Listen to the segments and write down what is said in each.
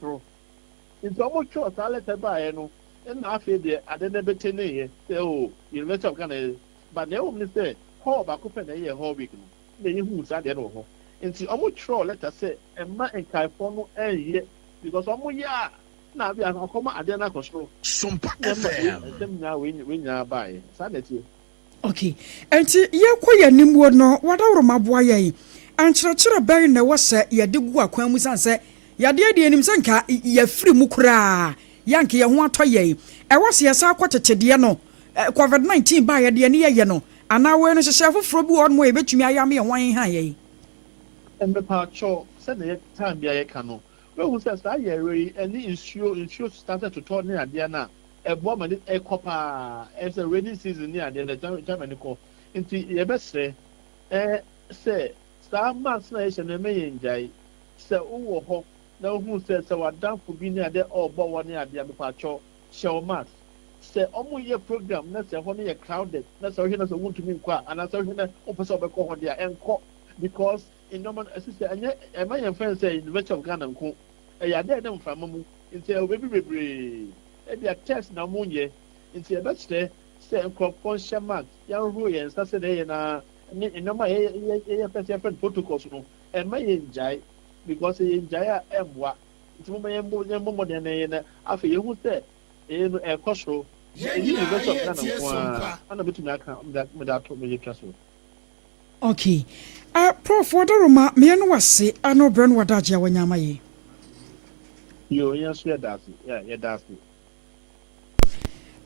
cost. It's almost short. I let her buy no. And I feel the I didn't be 10 years. Oh, University of Ghana. But they only say, how about open a year whole week? Then who's at the end. And see, almost sure, let us say, a man in California a year because almost yeah. Now we are come at the control. SOMPA FM. Now when you buy sanity. Okay. And see, you quite a nimbo no, whatever my boy. And Churchill Barry no was said, ya dig work when we say, ya dear the name Sanka, ya free mukra, Yankee, ya want to ye. I was here, so quite a chediano, COVID-19 by a dear yano, and now when it's a self of Frobu on way, bet me I am a wine high. And the part show said the time be a canoe. Well, who says I really and the issue started to turn near Diana. A woman a copper as a rainy season near the Germany call into your best say, some months nation and may enjoy. So, oh, hope no who says so. I'm down for being near there or but one near the departure. Show mass. Say, almost your program, that's a one year crowded. That's how he doesn't want to mean quite. And that's how he opens up a call there and call because. In normal assistant, and my friend say in the West of Ghana, I did them from Mamu until baby, and their test now moon ye until a birthday, say, Cropon Shamak, young Roy and Saturday, and in normal friend protocols, and my enjoy because he enjoy what it's more than after you would say in a coastal. University of Ghana, and a bit to account that without me castle. Okay. Prof, what are my men was say, I know Brand Wadaja when Yamaye. Yes, that's it.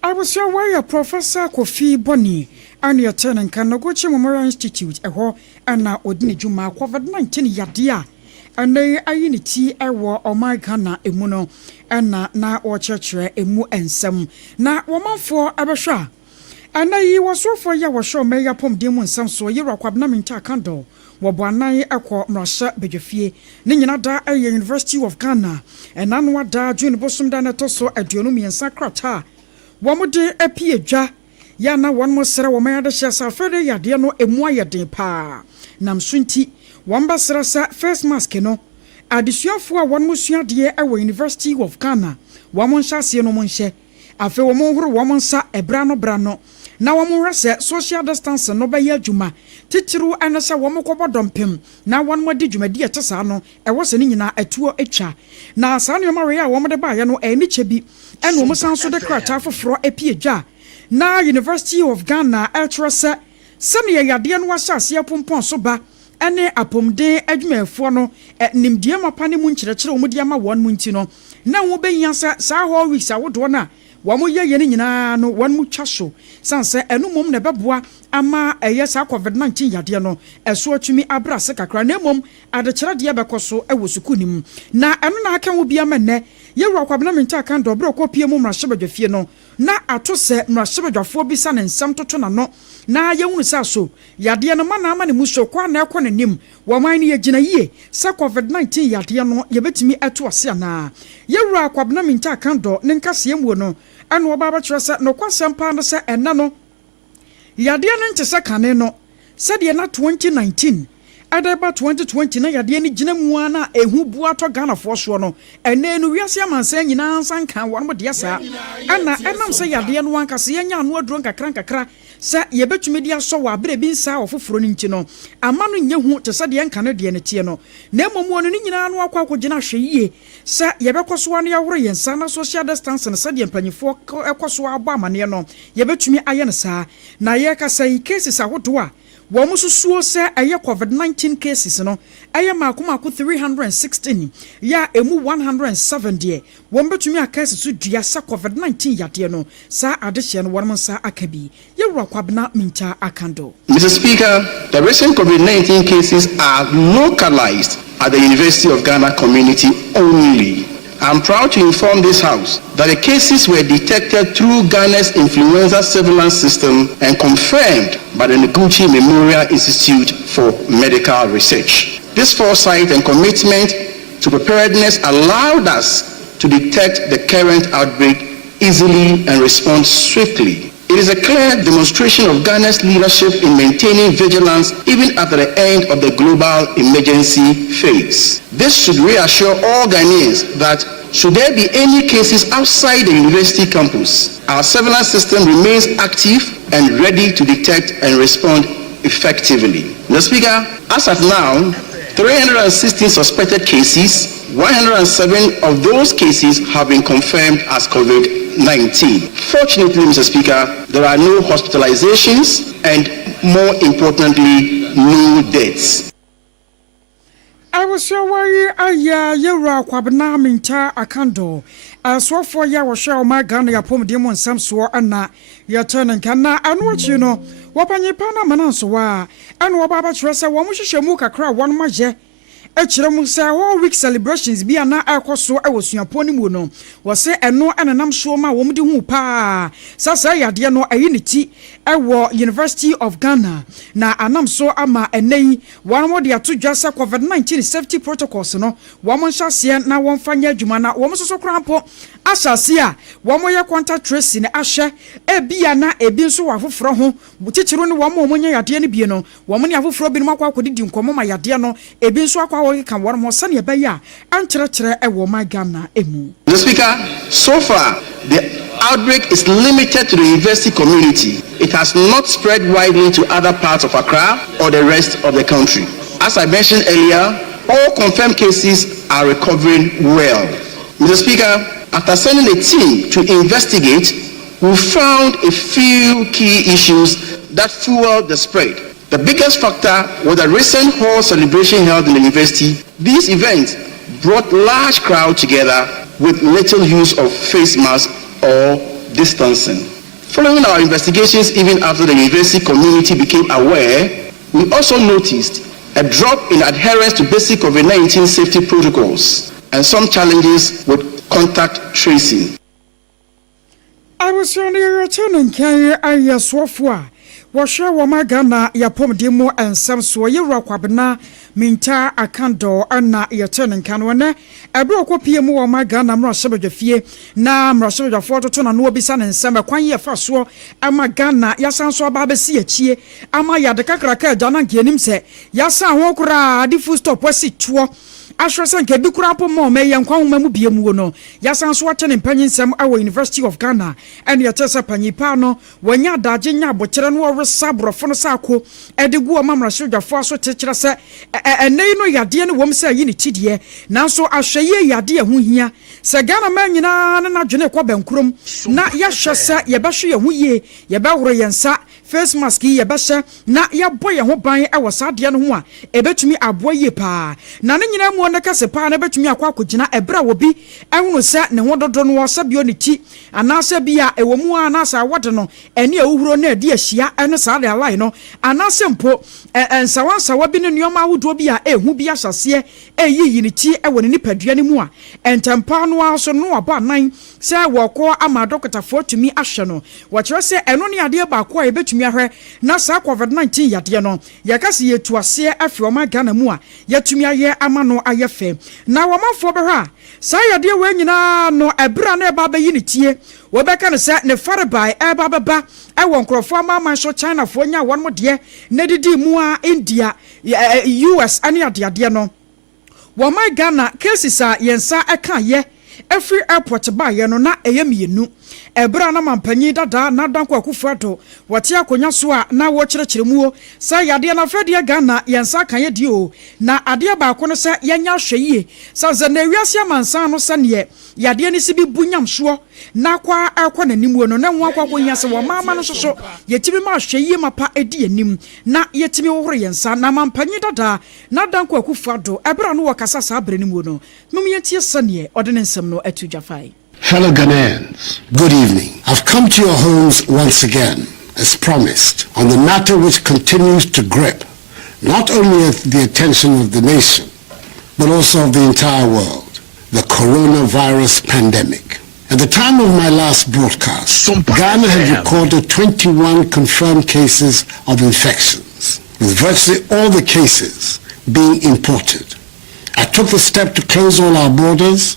I was sure why a Professor Kofi Bonnie and your turn and Kanagochi Memorial Institute, a war, and now would need you mark COVID-19 yadia. And they are unity, a war or my Ghana, a mono, and now or church, a moo and some. Now, woman for Abasha. And I was so for ya was sure may upon demon some so you rock up naminta candle. Wabwana aqua Russia Bejafie, Ninada a University of Ghana, and Anwa da June Bosom Danatoso at Dionomi and Sacrata. One more day a pia, Yana one more Sarah Wamada Shasa Fede Yadiano e Moya de Pa. Nam Swinty, Wamba Sarasa first maskeno. Addition for one Monsieur dear our University of Ghana, Wamon Shasiano Monshe. Afe womonhuru womonsa ebrano brano na womonhuru se social distance no ba ya dwuma titiru anasa womokobo dompem na wonmodi dwumadi etesa no ewo se ni nyina atuo etwa na sa ne ma ya womode ba ya no eni chebi ene womosan so de krata foforo epiedwa na University of Ghana eltrose sene yade no asase apompon so ba ene apomde adwumafo no nimdie mapa ne mu nkyerɛkyerɛ omudi ama won mu nti no na wo be yansa sa ho weeks awodo na Wamu ye nyina no wan mu twaso sanse enu mom ne beboa ama eyesa COVID-19 yade no eso atumi abra se kakra na mom adekere de bekoso ewo sukunim na enu na aka wo bia menne ye wura kwabna menta kan do bro kopie mom na hyebadwafie no na ato se na hyebadwafo bi sa ne nsam toto na no na ye hunu sa so yade no mana ama ne muso kwa na ekɔ ne nim waman ne ye gina yie sa COVID-19 yade no ye betimi ato ase na ye wura kwabna menta kan do ne nkase mu no anu baba kyeresa no kwasempa no se enna no yade no ntese kane no se de na 2019 adaba 2020 na yade ni gina mu ana ehu bu ato Ghana fo so no ene no wiase amansa nyina nsanka won mo de sa ana enam se yade no wankase yenya no aduro nkakra se yebetumi de aso wa abere bi nsa ofoforo ni nti no ama no nye hu te se de nka no de ne tie no na momu no ni nyina no akwa akogina hweyie se yebekoso anu ya woro yensa na social distance na se de mpanyifo ekoso abo amane no yebetumi aye ne sa na ye ka sai cases ahodo a wo mususuo se eye COVID-19 cases no eye makomako 316 ya emu 170 wo betumi akase su dua sa COVID-19 yade no sa adehye no wonmo sa akabi ye kwabna mincha akando. Mr. Speaker, the recent COVID-19 cases are localized at the University of Ghana community only. I'm proud to inform this House that the cases were detected through Ghana's influenza surveillance system and confirmed by the Noguchi Memorial Institute for Medical Research. This foresight and commitment to preparedness allowed us to detect the current outbreak easily and respond swiftly. It is a clear demonstration of Ghana's leadership in maintaining vigilance even at the end of the global emergency phase. This should reassure all Ghanaians that should there be any cases outside the university campus, our surveillance system remains active and ready to detect and respond effectively. Mr. Speaker, as of now, 316 suspected cases, 107 of those cases have been confirmed as COVID-19. Fortunately, Mr. Speaker, there are no hospitalizations and, more importantly, no deaths. I was sure why AKOSUA AGYEIWAA AKANDO. So for ya was sure my gun ya pom demon some so and ya turn and can and what you know. Wapanye pana manansoa and wababa tressa one wish muka cry one maje. Echiramusa all week celebrations be na AKOSUA AGYEIWAA ponimuno was say and no and I'm sure my woman do pa sasa ya dear no ayiniti ewo University of Ghana na anam so ama enei one more dia to just COVID-19 safety protocols no one shall na one fanya jumana one so crampo asase a one more contact tracing ahye ebia na ebi nso wafoforo ho titiro ne one more munya yade ne bie no one munya afoforo bi no makwa kodidi nkomo ma yade no ebi nso akwa wo kan one more sane be ya ankyerɛkyerɛ ewo my Ghana emu. Mr. Speaker, so far the outbreak is limited to the university community. It has not spread widely to other parts of Accra or the rest of the country. As I mentioned earlier, all confirmed cases are recovering well. Mr. Speaker, after sending a team to investigate, we found a few key issues that fueled the spread. The biggest factor was the recent hall celebration held in the university. These events brought large crowds together with little use of face masks or distancing. Following our investigations, even after the university community became aware, we also noticed a drop in adherence to basic COVID-19 safety protocols and some challenges with contact tracing. I was on the return and carry a software. Washa wama Ghana ya pom demo and some so AKOSUA AGYEIWAA minta akando ana ya turning kanwane ebro ko PM wama Ghana mra sebedwafie na mra sebedwafo toto na no obisa ne nsema kwan ye fa so ama Ghana ya sanso aba besi achie ama ya de kakraka jana ngenim se ya san ho kura di full stop wasi tuo Ashrasan ke bi kura po mo me yankwa homa mu bie mu no yasan so ache ne mpanyinsem awo University of Ghana and ya tesa panyipa no wanya daje nya abokere no woresa brofo no sako edegu o mamra sodwafo aso tekere se enei no yade ne wom se ayi ne tidie nanso ahweye yade ho hia se Ghana ma nyina ne na dwene kwa bankurom na ya hwese ye behwe ye ho yie ye beworo yensa face mask ye behye na ya boye ho ban ewo saade no ho a ebetumi aboye pa na ne nyina mu na kase pa na betumi akwa akogina ebra wo bi ehunu se ne ho dodo no sabio ne ti anase bia ewo mu anasa wode no ene ehuro na edi ahia ene sa de alai no anase mpo ensawansa wa bi ne nyoma wudo bi a ehu bi asase eyiyi ne ti ewo ne nipadua ne mu a entempa no aso no aba nan se wo ko ama doctor for tumi ahwe no wo kire se eno ne ade ba ko a betumi ahwe na sa COVID-19 yade no yakase yetuase afi o ma Ghana mu a yatumi aye ama no yefe na wamafo behwa sa yade we nyina no ebra na eba be yinitie wo beka ne se ne farabai eba beba e won krofo ama so China fo nya won mo de na didi mu a India US ani ade no wo my Ghana cases a yensa eka ye every airport ba ye no na eyemienu ebra na mampanyi dada na danko akufato wate akonya so a na wo kyerɛkyerɛmuo sa yade na fɛde Ghana yensa kan ye dio na ade ba ko no sa yenya hwɛyie sa za na wiase amansan no sa ne yade ne sibi bunyam so na kwa akɔ nanimuo no na nwa akɔ konya se wo mama no soso yetimi ma hwɛyie mapa edi anim na yetimi wo yensa na mampanyi dada na danko akufato ebra no wo kasa sa abre nimuo no mum yetie sane ɔde ne nsɛm no atu jafai. Fellow Ghanaians, good evening. I've come to your homes once again, as promised, on the matter which continues to grip not only the attention of the nation, but also of the entire world, the coronavirus pandemic. At the time of my last broadcast, Ghana had recorded 21 confirmed cases of infections, with virtually all the cases being imported. I took the step to close all our borders,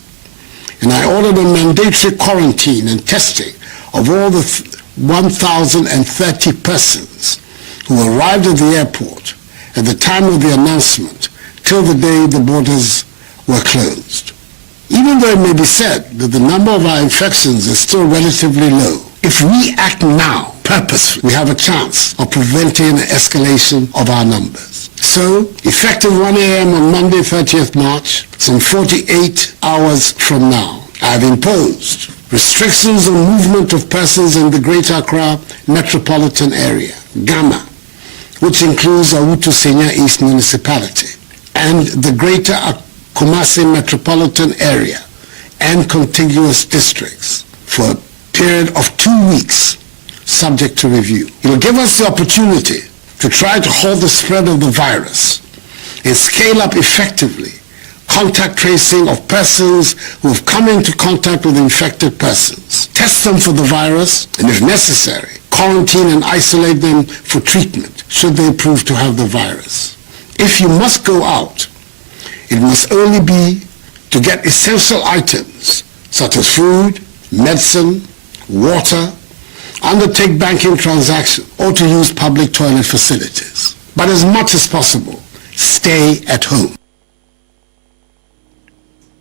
and I ordered a mandatory quarantine and testing of all the 1,030 persons who arrived at the airport at the time of the announcement till the day the borders were closed. Even though it may be said that the number of our infections is still relatively low, if we act now purposefully, we have a chance of preventing an escalation of our numbers. So, effective 1 a.m. on Monday, 30th March, some 48 hours from now, I have imposed restrictions on movement of persons in the Greater Accra metropolitan area, Ghana, which includes Awutu Senya East Municipality, and the Greater Kumasi metropolitan area and contiguous districts for a period of 2 weeks, subject to review. It will give us the opportunity to try to halt the spread of the virus and scale up effectively contact tracing of persons who have come into contact with infected persons, test them for the virus, and if necessary, quarantine and isolate them for treatment should they prove to have the virus. If you must go out, it must only be to get essential items such as food, medicine, water, undertake banking transactions, or to use public toilet facilities. But as much as possible, stay at home.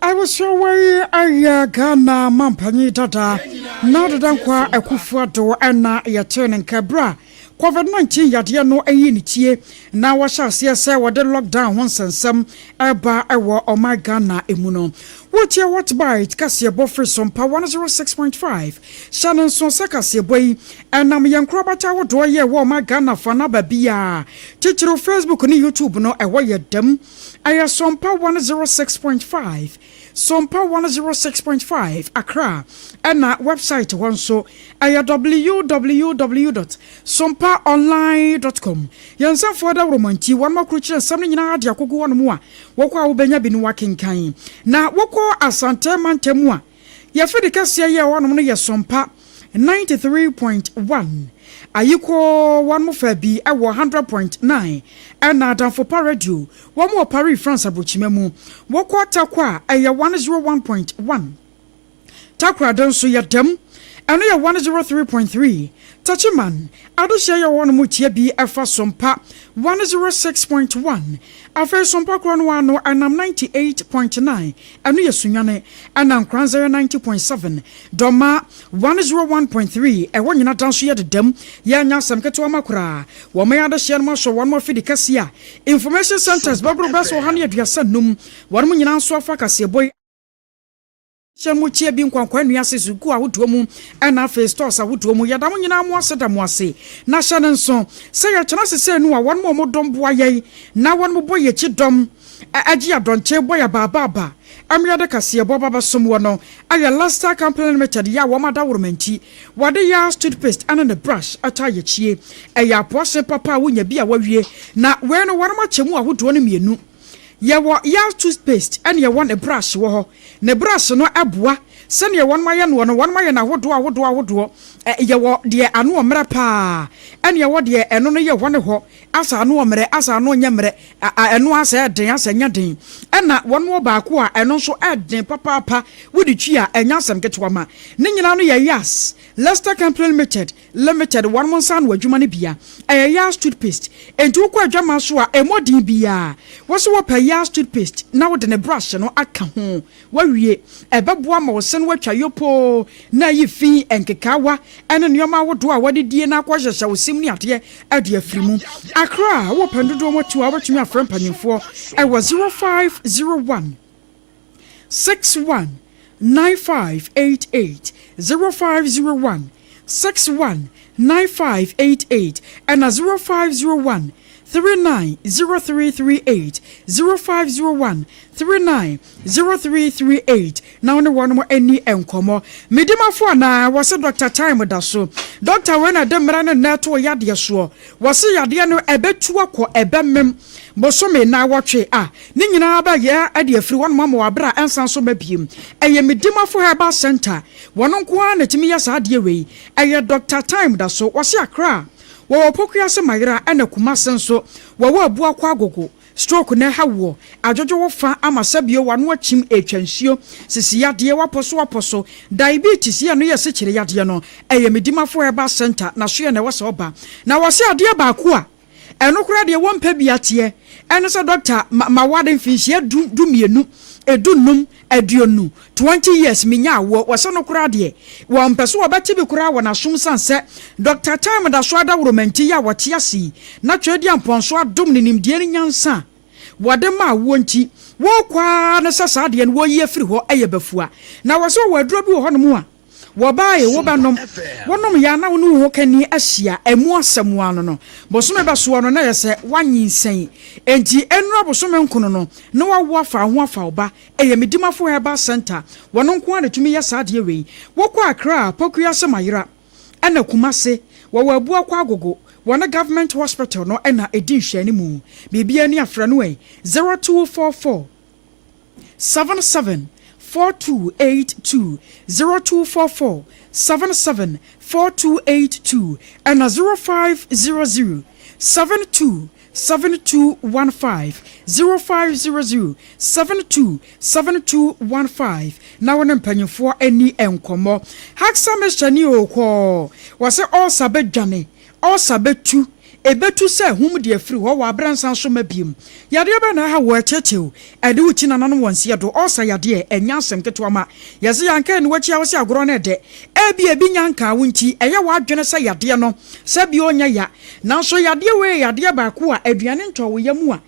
I was sure where I Ghana Mampani Dada, now the Dankwa Akufuado, and now you're turning Cabra. COVID-19 yadia no ayinitie na washa se wode lockdown once and some eba ewo o my Ghana emuno wotia what bite kase bofre SOMPA 106.5 Shannon so kase boy enam yankro bata wodo ye wo my Ghana fana ba bia tichiro Facebook ni YouTube no ewo ye dem aya SOMPA 106.5 SOMPA 106.5 Accra and website one so aya www.sompaonline.com yansa for da romanti one more creature some nyina ade akogo won mu a wokwa wo benya bi no wakenkan na wokọ asante mantemu a ye fedi kase ye wonom no ye SOMPA 93.1 ayiko one mo fa bi ewo 100.9 and Adamfo Radio one more Paris France abochimemu wokọ takwa eye 101.1 takwa don so ye dem eno ye 103.3 Tachiman adoshe ye won mu tie bi efa SOMPA 106.1 afa SOMPA kron ano anam 98.9 eno ye sunwane anam kranza 90.7 doma 101.3 e wonyina danso ye dedam ye anya samketo makura wo me adoshe no so won mo fidi kasia information centers babro beso ha ne aduasa num won mo nyina so afa kase boy Shamuchia bin kwankwan ya sesuku ahodo mu na face stores ahodo mu yadam nyina mu aseda mu ase na hye nso se ya kyena sese nu a won mo dom boa yei na won mo boye chi dom agi adonche boya baba amyade kase boba basom wono aya lasta company limited ya wo mada woromanti wade ya toothpaste and the brush ata ye chie eya pose papa wonya bia wawie na we no won ma chemu ahodo no mienu ye wo ya toothpaste and ye want a brush wo ho ne brush no aboa se ne won ma ye no won ma ye na hodo ye wo de anu omre pa and ye wo de eno no ye won ho asa anu omre asa anu nyemre enu asa den asa nya den na won wo ba ko a eno so eden papa wodi twi a enya asem ketwa ma ne nyina no ye yas Leicester Company Limited one monsan wadwuma ne bia yas toothpaste enti wo kwa adwama so a emodin bia wo so wo pa yas toothpaste na wo de ne brush no aka ho wawie ebeboa ma wo se no watwa yopo na yi fi enkekawa ene nneoma wodo a wode die na akwahyehye wo sim ni ade ade afirimu Accra wo pandodo mo tu a wotumi afrem panyimfo ewo 0501 61 9588 0501 61 9588 and 0501 390338 0501 390338 now no one more any enkomo medima fo na was Dr. Time da so Dr. when ademra na neto yade so was yade no ebetu akọ ebemem bosome na wotwe ni nyina ba ye ade afiri won mama wabra ensan so mabiem eye medima fo Herbal Center wono nko na timi ya sa ade we eye Dr. Time da so was Accra wo pokua se mayra na kuma senso wo abu akwa agogo stroke na hawo adwojo wo fa amasabio wano achim etwansio sisi yade waposo diabetes ye no yese kire yade no medimafo eba center na so ye na wose oba na wose ade ba ko a eno kura de wompa biate eno so doctor mawade mfinhie dumienu edunum aduonu 20 years minya wo wose no kura de wompeso obati bi kura wona som sanse doctor time da so ada romanti ya wote asi na twedi amponso adom ne nimdie ne nyansa wade ma wo nti wo kwa na sasa de no wo yi afiri ho ayebafua na wose wo aduro bi wo ho no mu a wo baaye wo banom wonom ya na wo no ho kani ahia emu asemu ano no bosome baso no na yese wanyinsen enti enura bosome nkono no na wawo afa ho afa oba medimafo heba center wono nko a tumi ya saade we wo kwa Accra pokuya semayira ana kumase wo abu akwa agogo wana government hospital no ena edin hwani mu bibia ni afra no 0244 77 4282 0244 77 4282 and 0500 72 7215 0500 72 7215 na wona mpanyefo ani enkomo haksa mechani okwo wase all sabedwane all sabetu ebetu se hum de afiri ho wa bransan so mabiem yade ba na ha wo chechew ade uchi na nanu wonse do osa yade enya asem keto ma yese yanka ni wachi awose agoro na de ebi nyanka wonti eye wa adwene se yade no se bi onya ya na so yade we yade ba ko a aduane nto wo yamu a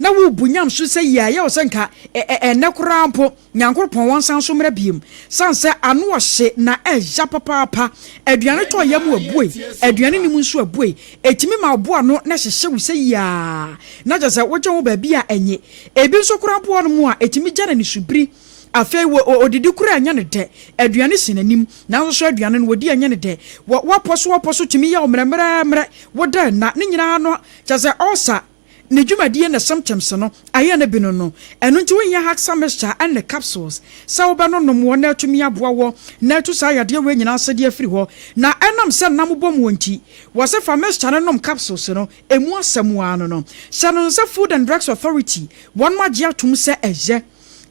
na wo bunyam so se ya ye osenka ene korampo nyankoropon wonsan so mra biem sanse anu ohye na eja papa aduane to yamu abuei aduane ni mu nso abuei etimi ma obo ano na hyehye wo se ya na jase wo gye wo ba bi a enye ebi nso korampo no mu a etimi gya na ni subiri afei odidi kura anya ne de aduane sinanim na so aduane no wodi anya ne de waposo timi ya omremre woda na ne nyina no jase osa ne dwumadie na symptoms no aye na bino no eno nti wonya haksa mixture and the capsules sa wo ba no no mo na atumi aboa wo na tu sa yade we nyina asade afiri ho na enam se nam bom wonti wo se fa mixture no nom capsules no emu asemu ano no sha se Food and Drugs Authority won ma gye atum se eje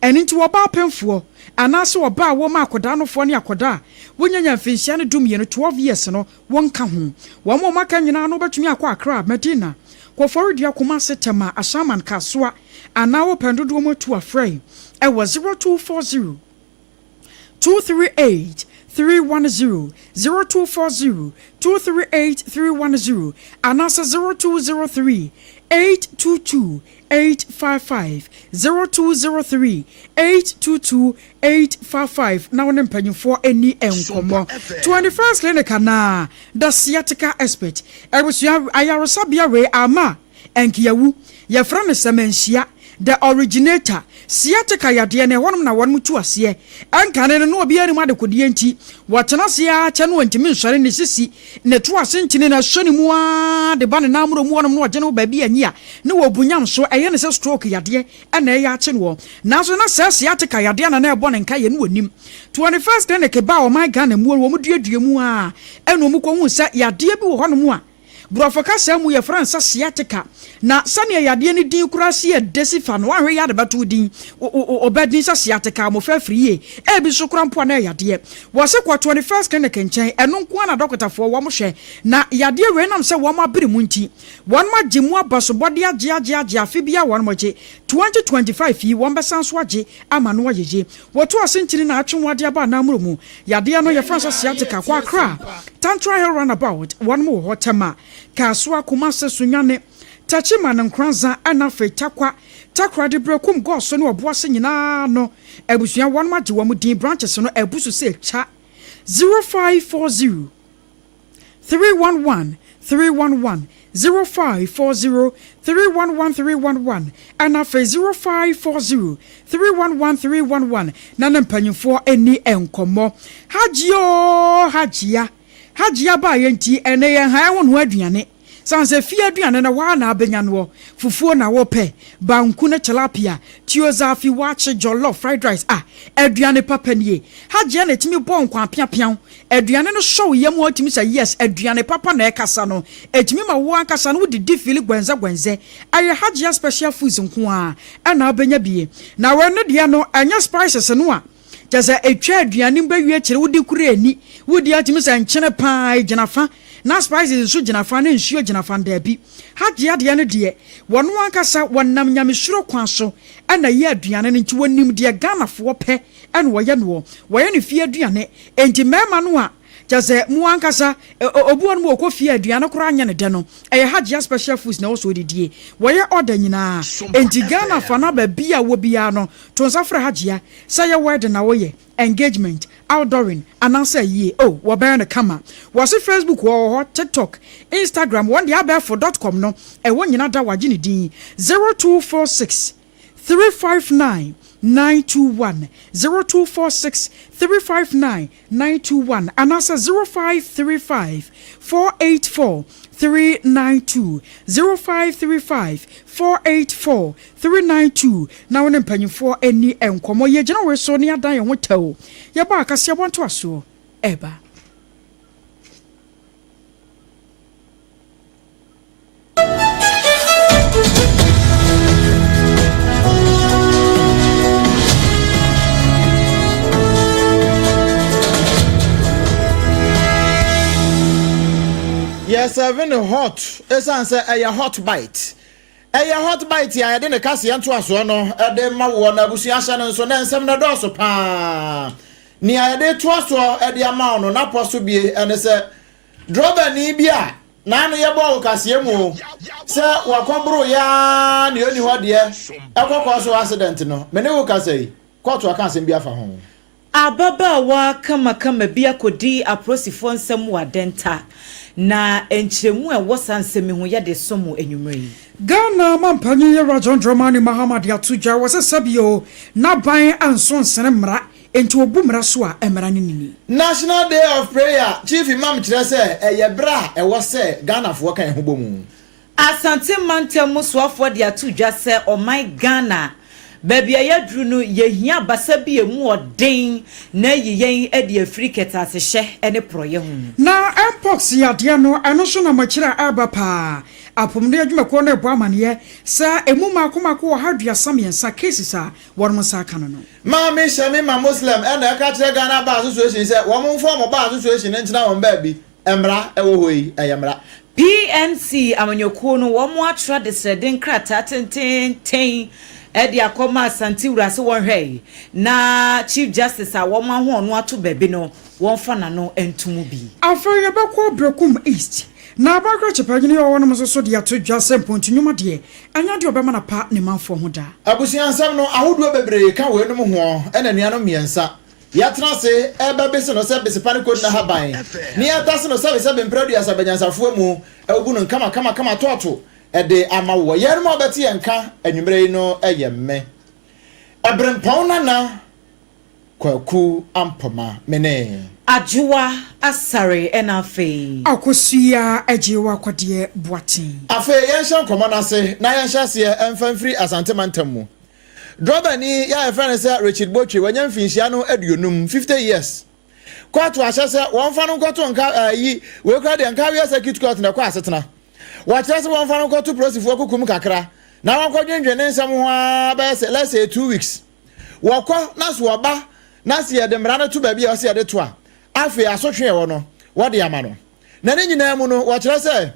eno nti wo ba pemfo anase wo ba wo ma akoda no fo ne akoda wonyanya mfinhia ne dum ye no 12 years no wonka ho wo mo maka nyina no betumi akwa Accra Medina ko fordia kuma setema ashaman kaswa anawo pendodo mo to afrey e was 0240 238 310 0240 238 310 anasa 0203 822 855 0203 822 855 na wona mpanyimfo ani enkomo 21st clinic na the sciatica expert ebusu ayarosabia we ama enkiyawu ye frane semenhia the originator sciatica yade ne wonum na wonum tu ase ankane no obi ani made kodie nti wotena sia che no ntimi nsore ne sisi ne tu ase ntini na soni mu a de ba ne namro mu wonum no oje no ba bi anyi a ne wobunyam so eye ne se stroke yade na eye ache no na so na sciatica yade na ebo ne nka ye no onim 21st ne ke ba o my Ghana mu wo mu duadua mu a eno mu ko hu se yade bi wo honum a Brofaka samu ye Fransa sciatica na sane yade ni din kurasi e desifa no ahwe yade batu din obedin sa sciatica mo fa friye e bi so krampo na yade wo se kwa 21st clinic nchen eno nko na doctor wo mo hwe na yade we nam se wo ma bere mu nti won ma gimu abaso bode agye afi bia won mo gye 2025 yi won besan so agye ama no yeje wo to asentini na atwe wade aba na amuro mu yade no ye Fransa sciatica kwa Accra Tantra Hill Runabout won mo hotema Kasua kumase sunyane tachima na nkranza anafe takwa de brekum go so ne oboase nyina no ebusua won magye wo mu din branches no ebusu se cha 0540 311 311 0540 311 311 anafe 0540 311 311 nana mpanyimfo eni enkomo hajia ba yenti ene ye han won ho aduane sanse fie aduane na wa na abenya no fufuo na wo pe banku na tilapia tiozafi wache jollof fried rice aduane papa nie haje na timi bo nkwa piapian aduane no show yemu otimi say yes aduane papa na ekasa no etimi ma wo ankasa no didi fili gwenze aye haje special foods nko na abenya bie na we no dia no anya spices no a jaza etwa aduane mbawie kire wudi kure ani wudi atimi say nkyene paa ginafa na spices so ginafa na nsuo ginafa ndabi haje ade no de wono ankasa wonam nyamesuro kwan so na ye aduane no nti wonim de Ghana pe na woye no woye ne fie aduane enti mema no a jaze mu ankasa obuon mu okofie aduane koro anya ne de no haje special foods na wo so didie woye order nyina enti Ghana fa na ba bia wo bia no to nsafra haje say wedding na woye engagement outdooring announce ye wo bear na kama was Facebook wo TikTok Instagram one dia bearfor.com no wo nyina da waje ne din 0246 359 921 0246 359 921 and answer 0535 484 392 0535 484 392 na wona mpanyifo ani enkomo ye gina we so ne adan ye ho tawo ye ba akase bonto aso eba. Yes, serving hot. It's answer a hot bite. A hot bite. I didn't cast the answer so no. A de ma wona busiasha no so na nsem na do so pa. Ni a de to so e de amount no na poso bi and say droba ni bia na no ye bo kase mu. Say wakombro ya ni oni ho de e kokko so accident no. Me ne wo kase court wa kan sem bia fa ho. Ababa wa kama bia kodi aprosifo nsem wa denta. Na enchiremu wasansemi ho ye de somo enwumre Ghana mampanyi ye Rajon Dramani Mahamad Yatuja was a sabio na ban anson sene mra enti obu mra so a emra nini National Day of Prayer Chief Imam kire se eye bra e wo se Ghana fo kan ho bomu Asante mantem so afo de Yatuja se o my Ghana baby ayadru no yehia basa bi emu odin na yiyen e de Africa ase hye ene proye hu na mpox ya de no eno so na machira aba pa apomde adwuma ko na ebo amane sa emu makomako hadua samiensa cases a wormo sa kan no ma me shame ma Muslim e na ka kire Ghana ba association se wo mo form ba association ntina won ba bi emra e wo hoyi emra PNC amanyoko no wo mo atra de sredin krata tenten Edi akoma Asante Urase won hwei na Chief Justice a wo ma ho no ato baabi no won fa na no entumu bi afa ye beko brekum east na abakra chepagini wo no so de atodwa sempontu nyuma de anya de obema na pa ne manfo ho da abusiansam no ahodo bebre ka we no ho ena nua no miensa yatra se ebe bese no se bese pane kodi na haban ni ata se no se bese bempradu ya sabanyansafo mu ebu no kama toto ede amawo yerma obeti enka anwumre no eyemme ebrempon na kwaku ampoma mene Ajuwa asare enafe AKOSUA AGYEIWAA KODIE buatin afe yensha komona se na yensha se emfamfiri asante mantamu droba ni ya efrane se Richard Botwe wanya mfinhia no aduonum 50 years kwatu ahye se won fa no kwato nka yi we kwa de nka wi circuit court na kwa asetena wakyerese won fa no kwato prosifo kokum kakra na wakwadwenwe ne nsam ho ba se let's say 2 weeks wakwa na so oba na se de mra na to ba bia o se de to a afi asotwe wo no wo de ama no na ne nyina mu no wakyerese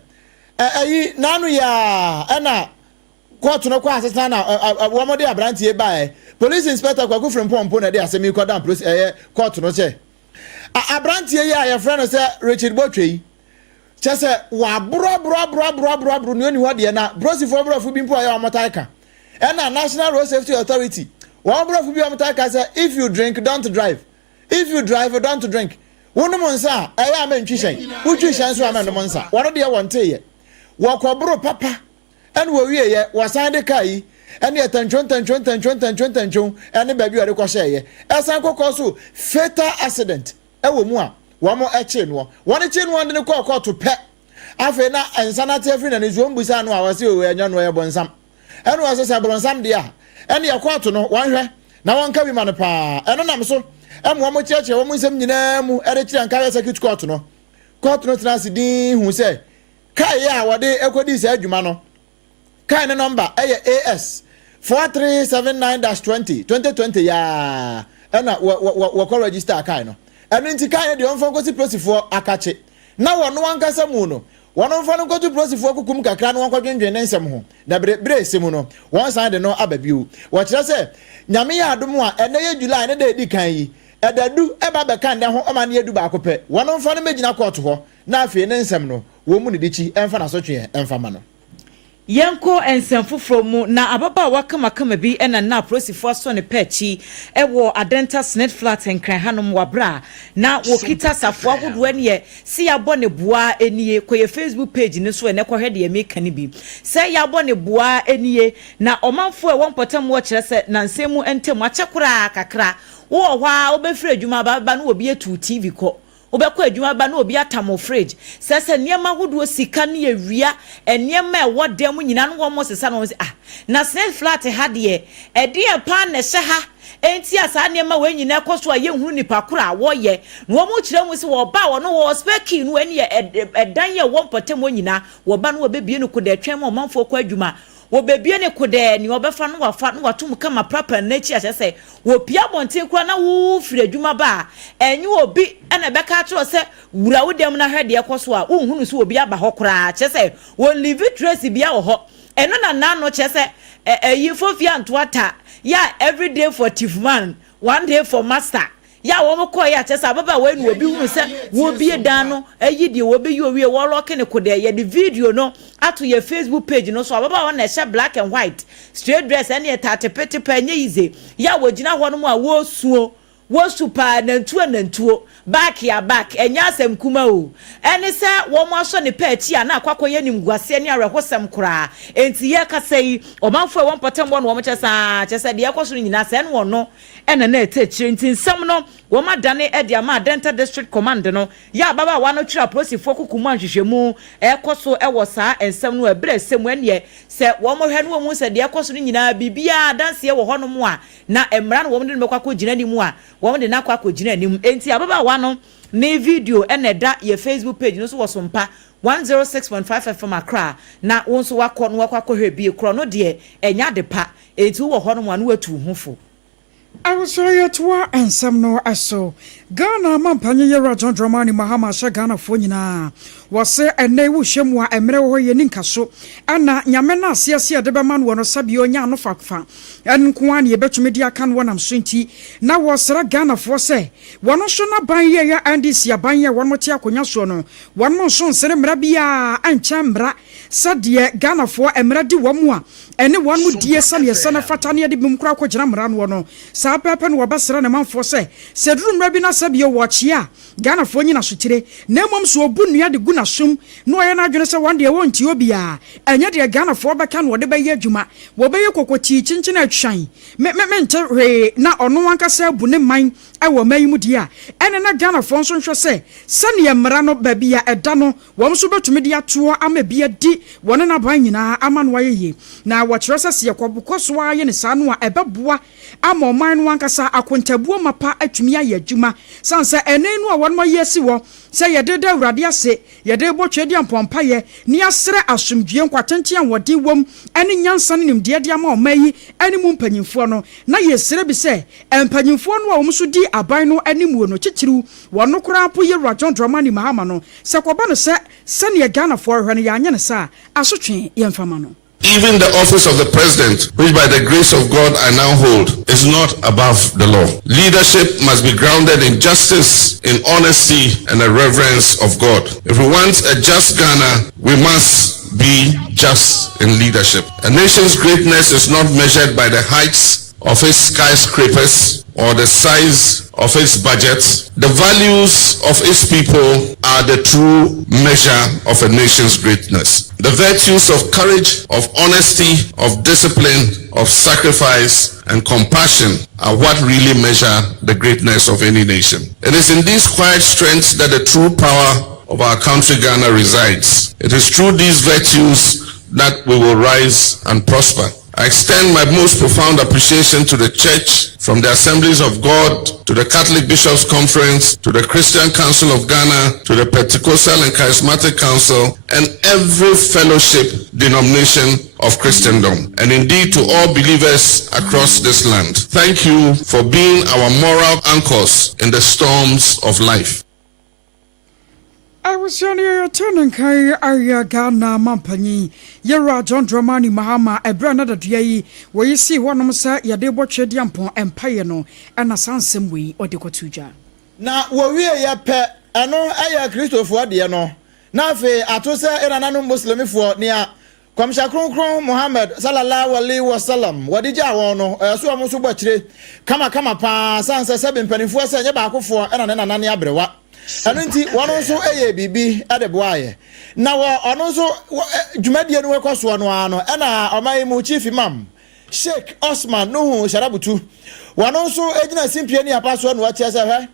ayi nanu ya na court no kwa asetena na wo mo de abrantie ba police inspector kwa kufrem pompo na de asemi kwa dan court no che abrantie ya ya friend say Richard Botwe chese wa bro ni oni ho de na brosifo brofu bi mpo ya omotaika na National Road Safety Authority wa brofu bi omotaika say if you drink don't drive, if you drive don't drink wonu monsa ya ma ntwihyen utwihyen so ama no monsa wono de wonte ye wo kwobro papa ene wo wie ye wasan de kai ene tantwon ene ba bi ore ko hye esan kokko fatal accident ewo mu a wo mo eche no won eche no de ko to pe afe na ensana tefri na nizo mbusa no awase o enyo no yebonsam eno asese bronsam dia ene yakwato no wanhwe na wonka bi man pa eno nam so emo mo cheche wo nsem nyina mu ere kire nka circuit court no trans din hu se kai ya wode ekodi se adwuma no kai ne number AS 4379-20 ya ena wo register kai no eno nti kai de onfo kosi prosifo akache na wono wankasa mu no wono mfa no kotu prosifo kukum kakra no wankwadwenwen nsem ho na bre semu no won san de no ababiu wo kire se nyame ya adom a ene ye July ne de di kan yi edadu eba be kan de ho o ma ne edu ba akopɛ wono mfa no megina court ho na afie ne nsem no wo mu ne dichi emfa na sotwe emfa ma no Yanko ensem foforo mu na ababa wakama bi ena na prosifo so ne pechi ewo adenta snake flat enkran hanom wabra na wokita safo ahodo ene si yabo ne boa enie koye Facebook page ne so ene kohwe de make ne bi se yabo ne boa enie na omanfo e wonpotam wo kire se na nsemu entem achekura kakra wo hwa obefre adwuma baba na obi etu TV ko obekọ adwuma ba na obi atamo fridge sese niema hodo sika na ewia eniema e wodem nyina no wo sesa no na snake flat ha de e pa na hye ha enti asa niema we nyina ekoso a yehunu nipa kora wo ye na wo mu kire mu se wo ba wo no wo speki no eni edan ye wo potem nyina wo ba no wo bebie no koda twem mo manfo ko adwuma wo bebie ne koda ni obefa no wafa no watum kama proper na chi ahye wo pia bonten kura na wo firi adwuma ba enyi obi ena beka tro se wura wo dem na hwede ekoso a unhunu se obi aba hokora ahye se wo live trace bia wo ho eno na no che se yifofia ntoata ya every day for thief man one day for master ya wo mo koy ya chesa baba we nu obi hu se wo bie dan no ayidi wo be yo wie wo lock ne kode ye the video no ato your Facebook page no so baba won na she black and white straight dress and ye tatepete pa nye ize ya wo gina ho no mo a wo suo wo super nantuo back ya back enya asem kuma o ene se wo mo aso ne page ya na akwakoye ni mguase ne arehosem kura enti ye kasai omanfo e won potem wo no wo chesa de yakoso nyina se no no ene na etechire enti nsem no wo ma dane e de ama Dental District Command no ya baba wa no twira prosifo kukumu anhwehwemu ekoso e wo saa ensem no ebre semu ene se wo mo hwe no wo mu se de yakoso nyina bibia danse e wo hono mu a na emra no wo mo de mekwa gina ni mu a wo de na kwa gina ni mu enti ababa wa no ne video ene da ye Facebook page no so wo SOMPA 106.5 FM ACCRA na wo so wakọ no wakọ hwe bi kro no de enya de pa enti wo hono mu an watu hufo I was sorry to and some no aso. Ghana mampanye yera John Dramani Mahama sha Ghana fo nyina. Wase ene wo hwemwa emre wo ye ninka so. Ana nyame na asiase de be man wo no sabi onya no fakfa. Enko an ye betumi di aka no nam so nti na wo sra Ghana fo se. Wono so na ban ye ya andisi aban ye wono ti akonya so no. Wono so nsere mra bia ancha mra sade Ghana fo emra di wo mu a ene wonu die sane ye sane fata ne de bim kura ko gina mra no no. Sa pepe no wobasra ne manfo se. Sedru mra bi na sabi wo chia Ghana fo nyina so tire na mom so obu nua de gu na som no ye na adwene se wande wo nti obia enye de Ghana fo beka no de be ye adwuma wo be ye kokoti chinchin atwan me nte hwe na ono wanka se bu ne man e wo mayimu dia ene na Ghana fo nso hwe se sane ye mra no ba bia eda no wo so betumi dia to ama bia di wona na ban nyina ama no ye na wo kire se se yekobukoso aye ne sa no a ebeboa ama oman no wanka sa akontabuo mapa atumi aye adwuma sanse enenu a won mo yesi wo se yedede awrade ase yede botwedi ampompa ye ni asre asomdwie nkwatente anwode wom ene nyansa ne nimde de ama omayi ene mu mpanyimfo no na yesre bi se empanyimfo no a womso di aban no animu no chichiru wono kura po ye John Dramani Mahama no se koba no se ne Ghana for hwe no ya anya ne sa asotwe ye mfama no. Even the office of the president, which by the grace of God I now hold, is not above the law. Leadership must be grounded in justice, in honesty, and a reverence of God. If we want a just Ghana, we must be just in leadership. A nation's greatness is not measured by the heights of its skyscrapers or the size of its budget. The values of its people are the true measure of a nation's greatness. The virtues of courage, of honesty, of discipline, of sacrifice, and compassion are what really measure the greatness of any nation. It is in these quiet strengths that the true power of our country Ghana resides. It is through these virtues that we will rise and prosper. I extend my most profound appreciation to the Church, from the Assemblies of God, to the Catholic Bishops' Conference, to the Christian Council of Ghana, to the Pentecostal and Charismatic Council, and every fellowship denomination of Christendom, and indeed to all believers across this land. Thank you for being our moral anchors in the storms of life. I was your turning kai area Ghana Mampani, Yera John Dramani Mahama, a brand of the where you see one of them ya debo chediampon empire no, and a sansem way or the cotuja. Na we ya pe, ano aya Christopher Diano. Na fe atosa era Muslim for near Komsha Kron Muhammad sallallahu alaihi wasallam. Wadija wono, so amusu bachire. Kama pa, sansa 7 penifo se nyeba akofo era na nane abrewa. Anunti wano so bibi ade boaye na wo ono so dwumadie no wekoso no ano na omai mu chief imam Sheikh Osman Nuhu Sharabutu wano so ejina simpie ni apaso no ache se he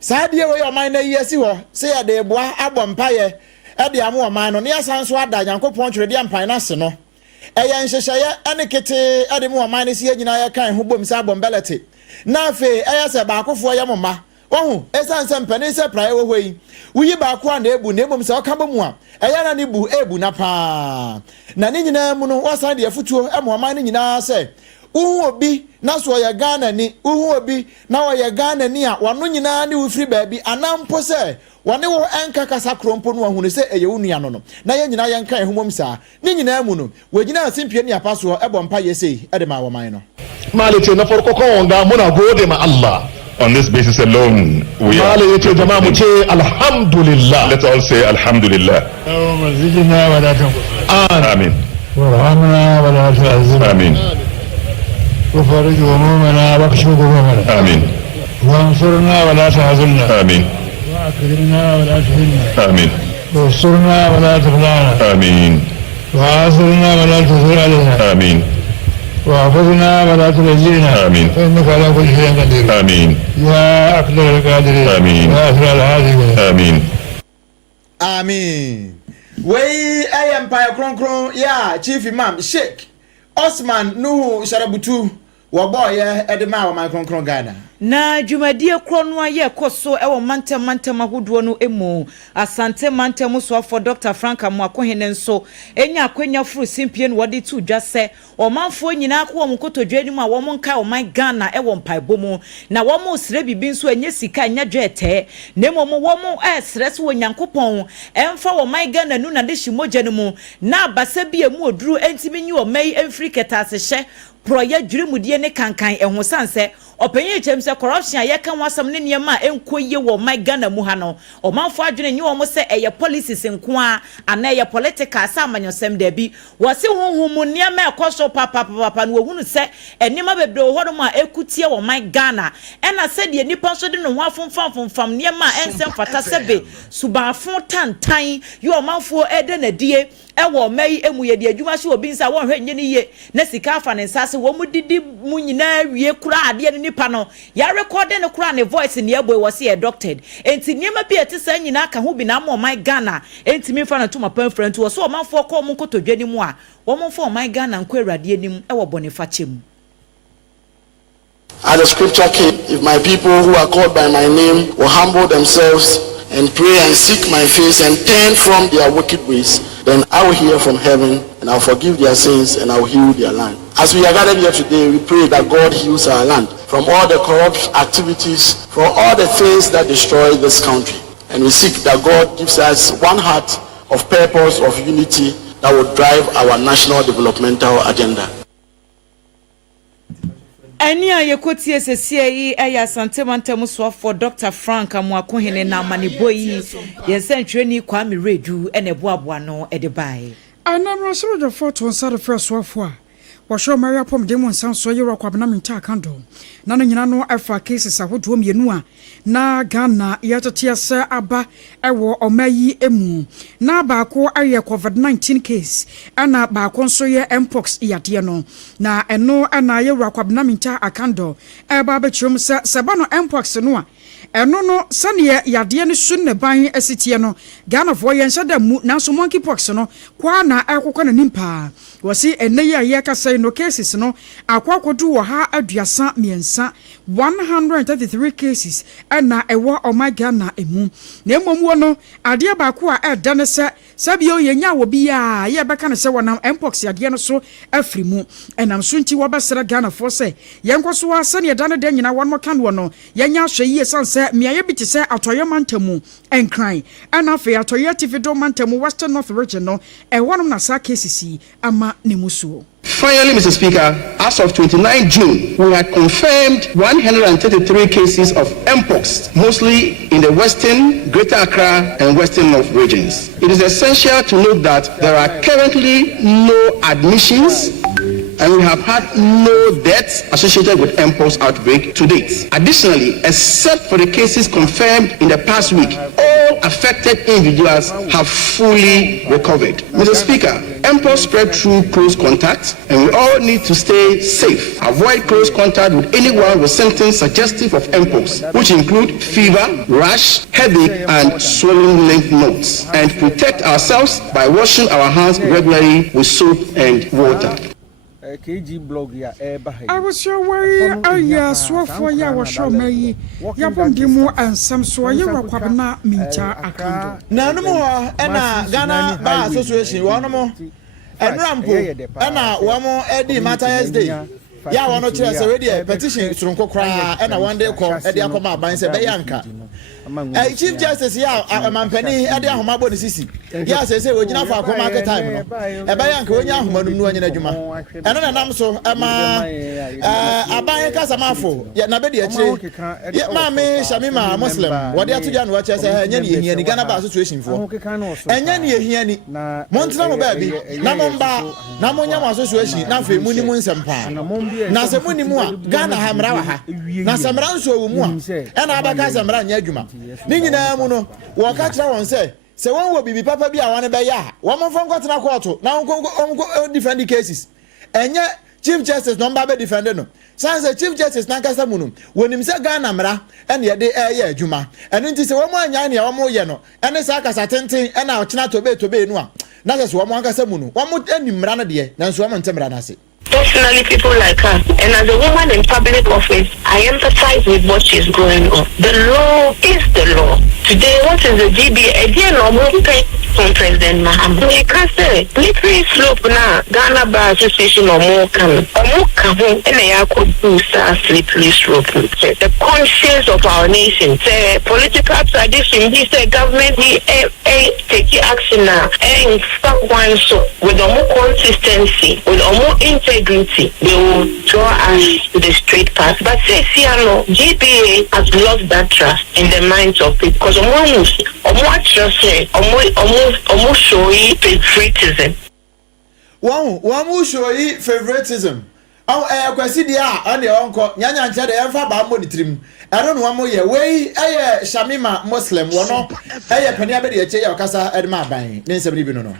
saade we omai na yesi ho se ya de boa abompaye ade amo omai no ne asan so ada Yankopon twere de ampan na se no eye nhyehyeye ane kete ade mu omai ne se nyina ya kan ho bom se abombelete na fe eye se ba akofo ya moma oh esan pene se prae wo hoi wuyi ba kwa na ebu na ebom se okamba mu a eya na ne bu ebu na pa na ne nyina mu no wasan de afutuo emoman ne nyina se uhu obi na so ya Ghana ni uhu obi na wo ya Ghana ni a wano nyina ne wo firi baabi anampo se wane wo enka kasa krompo no ahunu se eye wo nua no na ye nyina ye nka ehomom sa ne nyina mu no wagina asimpie ne apaso ebompa yesei ede ma wo man no malite na farko ko nga muna gode ma Allah. On this basis alone, we are. Alhamdulillah. Let's all say Alhamdulillah. Amen. Amen. وفرج همومنا واكشف همومنا. آمين. وانصرنا ولا تهزمنا. آمين. وأكرمنا ولا تهنا. آمين. واسترنا ولا تخلعنا. آمين. وآثرنا ولا تثر علينا. آمين. واحفظنا ولا تنجينا. آمين. فإنك على كل شيء قدير. آمين. يا أقدر القادرين. آمين. يا أسرع العاذبين. آمين. Amen. We empire kron ya chief imam Sheikh Osman Nuhu Sharabutu waboye edema wa my kron Ghana. Na dwumadie krono aye koso ewo mantem ahodo no emu asante mantem so for Dr. Frank Amoakohene nso enya akwanya furu simpie no wode tu dwase omanfo nyina akwo mkotodwani mu a wo monka o my Ghana ewo mpaibomu na wo mo sire bibi nso enya sika enya dwete na mo wo mo stress wo Nyankopon emfa wo my Ghana nu na de himoje no mu na abasa bi emu oduru entimi nyi o mai emfiri ketase hye proye dwuremudie ne kankan eho sanse openye chemse corruption ye kan wasam ne niema enkoye wo my Ghana mu ha no omanfo adwene nyi wo mo se eye policies nko a ana eye political sa amanyosem da bi wose honhom niema ekoso papa no ohunu se enima bebre wo hodo ma ekutie wo my Ghana ena se de nipa so de no ho afomfam niema ensem fata sebe subafo tantan ye omanfo ede na die ewo mai emuye de adwuma hye obi nsa wo hwe nye ne ye na sika afa ne nsase wo mu didi mu nyina wie kura ade ne nipa no ya record ne kura ne voice ne eboy wo se doctored enti niema bi etisa nyina aka ho bi na mo my Ghana enti mi fa na to mapan front wo so o manfo ko mo nkotodwani mu a wo mo fo my Ghana nko awrade anim ewo bonifa chem. As the scripture came, if my people who are called by my name will humble themselves and pray and seek my face and turn from their wicked ways, then I will hear from heaven and I'll forgive their sins and I'll heal their land. As we are gathered here today, we pray that God heals our land from all the corrupt activities, from all the things that destroy this country. And we seek that God gives us one heart of purpose, of unity that will drive our national developmental agenda. Eni a yekotie sesie yi eya santemantem so for Dr. Frank Amoakohene na maniboyi yensentweni Kwame Redu ene boaboa no ede bai anamro so the photo on side first one washo Maria pom demon san so yero kwabna minta kando na no nyina no afa cases ahodo mienu a na Ghana yatete ase aba ewo omayi emu na baako aye COVID-19 case ana baako nso ye mpox yade no na eno ana yero kwabna minta akando eba be chum se ba no mpox no a eno no sane yade ne so ne ban asitie no Ghana for yen shada mu na so monkeypox no kwa na akokọ na nimpa wasi enne ya ye kasa no cases no akwakodu wo ha aduasa miensa 133 cases na ewo Ghana emu na emomu no ade ba ko a edane se sabio yenya wo bia ye beka ne se wonam mpox ade no so afrimu enam so nti wo basra Ghana for se yenkoso wa sane edane de nyina won mo kan wo no yenya hwe yi sanse miaye bi te se atoyo mantamu enkran ana fe atoyo tifido mantamu Western North region no wonam na sa cases ama nemusuo. Finally, Mr. Speaker, as of 29 June, we had confirmed 133 cases of mpox, mostly in the Western, Greater Accra, and Western North regions. It is essential to note that there are currently no admissions and we have had no deaths associated with mpox outbreak to date. Additionally, except for the cases confirmed in the past week, all affected individuals have fully recovered. Mr. Speaker, mpox spread through close contact, and we all need to stay safe. Avoid close contact with anyone with symptoms suggestive of mpox, which include fever, rash, headache, and swollen lymph nodes, and protect ourselves by washing our hands regularly with soap and water. KG blog ya I was your way aya swafo ya washo meyi ya bomdimu ansam so ya wakwabna mincha akando na no mo na Ghana Bar Association wono mo enrampo na wo mo edi Matthias Day ya wono kire se we dey petition surunko kra na one day ko edi akoma aban se be yanka Chief Justice ya amampani ade ahoma bo ne sisi ya se ogina fa akoma market time no e ba yanka onya ahoma num no anya adwuma eno na nam so ama aban ka samafo ya na be de akire ya ma me Shamima Muslim wode atoja no wache se enya ne yehia ni Ghana Bar Association fo enya ne yehia ni montra mo ba bi na momba na monya mo association na fe mu ni mu nsempa na se mu ni mu a Ghana ha mra wa ha na samra nso wo mu a ena abaka samra nya adwuma ni nyina mu no wo ka kira won se won wo bibi papa bi a wan be ya wo mo fon kwatena court na won defend cases enye Chief Justice no mba be defend no sanse Chief Justice na kasa mu no wonim se Ghana mra ene ye de ye adwuma eno nti se wo mo anya ne wo mo ye no ene sa kasa tenten ena ochina tobe no a na se wo mo ankasa mu no wo mo animra no de na so wo mo ntemra na se. Personally, people like her, and as a woman in public office, I empathize with what she's going on. The law is the law. Today, what is the GBA? Again, from President Mahama. You can say, slippery slope now, Ghana Bar Association or more coming. And I could boost our slippery slope. The conscience of our nation, the political tradition, this government, take action now, and stop one so with more consistency, with more integrity, they will draw us to the straight path. But say, GPA has lost that trust in the minds of people because almost show favoritism. One show favoritism. Kwasi dia on the uncle, Nyanya Chad, Efa Bambo the trim. I don't know one more year. Way, Shamima Muslim, one of Penabedi, Casa, Edma Bang, Nancy Bibino.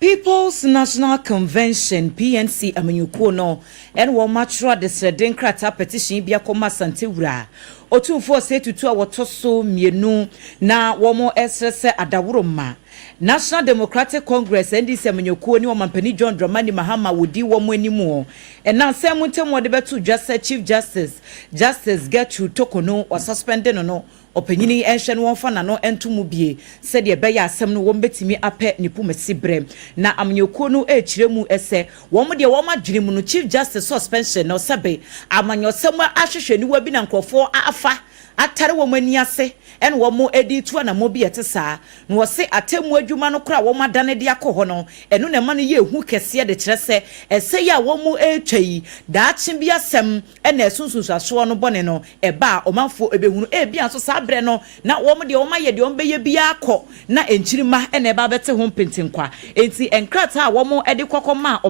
People's National Convention PNC Amanyukono and Womatra the Sredenkrata petition Biakoma Santiura. Otumfo say to our toso mienu na womo esese adawuroma. National Democratic Congress NDC Amanyuko ni Wampani John Dramani Mahama wodi womo animu. And now Samuntem Wadebetu Justice Chief Justice Gertrude Tokono or suspended no. Opinini enshen won fa na no entumu bie said ye beya asem no won betimi apɛ ne pumasi brem na amanyoko no ekiremu ese won de won madwene mu no Chief Justice suspension no sebe amanyosem ahwehwɛ ni wabi na nkrofo afa atare wo mani ase en wo mo edi tu na mo bi etesa no wo se atemu adwuma no kra wo madane de akɔ no eno na ma no ye hu kese de kyerɛ se ese ya wo mo etwai daakye bi asem ena esunsunsuaso no bone no eba omanfo ebehunu ebia so sa bre no na wo mo de wo maye de wo beye bia akɔ na enkyirima ena eba bete ho mpentinkwa enti enkrata wo mo ede kokoma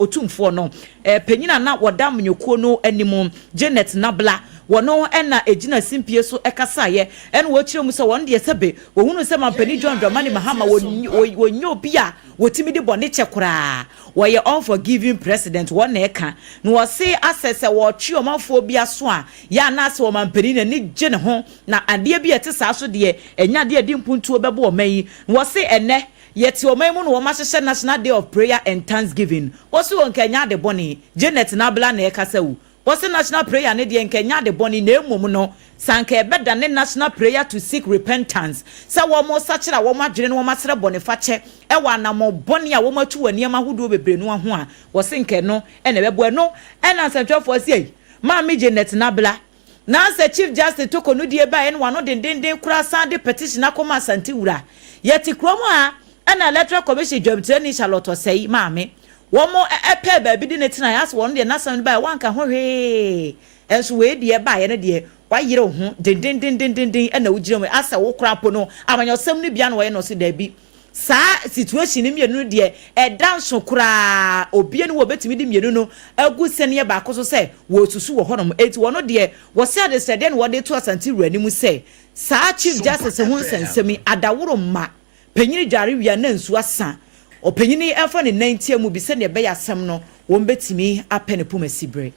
otumfo no penyina na woda mnyekuo no animum Janet Nabla wono ena ejina simpie so ekasaye ena wo kire mu se won de sebe wo hunu se mampani John Dramani Mahama wonyo bia wotimi de bone chekura wo ye unforgiving president won eka na wo se assess wo twe omafo bia so a ya na se wo mampani na ni gye ho na ade bia te sa so de enya de adi mpuntuo bebo omayi wo se ene yet your memo no ma National Day of Prayer and Thanksgiving. What's you on Kenya de Bonnie? Janet Nabla ne Kasew. What's the national prayer ne de Kenya de Bonnie ne muno? Sanke better than the national prayer to seek repentance. So one more such a woman general one master boniface. Ewa mo Bonnie a woman to a near who do be no one was thinking no and a bueno and answer for say. Mammy Janet Nabla. Now the Chief Justice took on Nudia by and one of the cross Sunday petition Akoma Santiura. Yet Croma. And a electoral commission job to Charlotte say, Mammy, one more a pair baby didn't I ask one day, nothing by one can hurry. As we dear by any dear, why you don't din and no Jimmy as a walk crap no, I mean your assembly beyond why no see there be. Sa situation in your new dear, a dance so cry, or be any bet me, you know, a good senior back also say, woe to sue honor 81 dear, was said then what they to us until Rennie say, Sa Chief Justice and one sense me at the woman ma. Penyini jari wi anansu asa openyini efa ne 90 mu bi se ne be yasem no won betimi apene pomasibre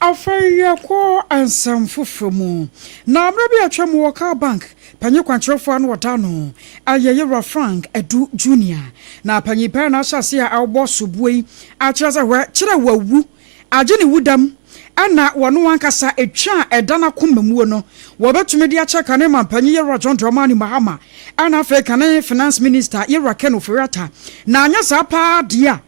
afaya ko ansam fofromu na abrabi atwam Worker Bank panyi kwantrofo an wota no ayeye Frank Edu Junior na panyi pa na asase a awbo sobuei a kire za hwa kire wawu agene wudam ana wonu wankasa etwa edana komamuo no wobetumi dia cheka ne mampanyi ye John Dramani Mahama ana Africa ne finance minister ye Ken Oforiatta na anya sa pa dia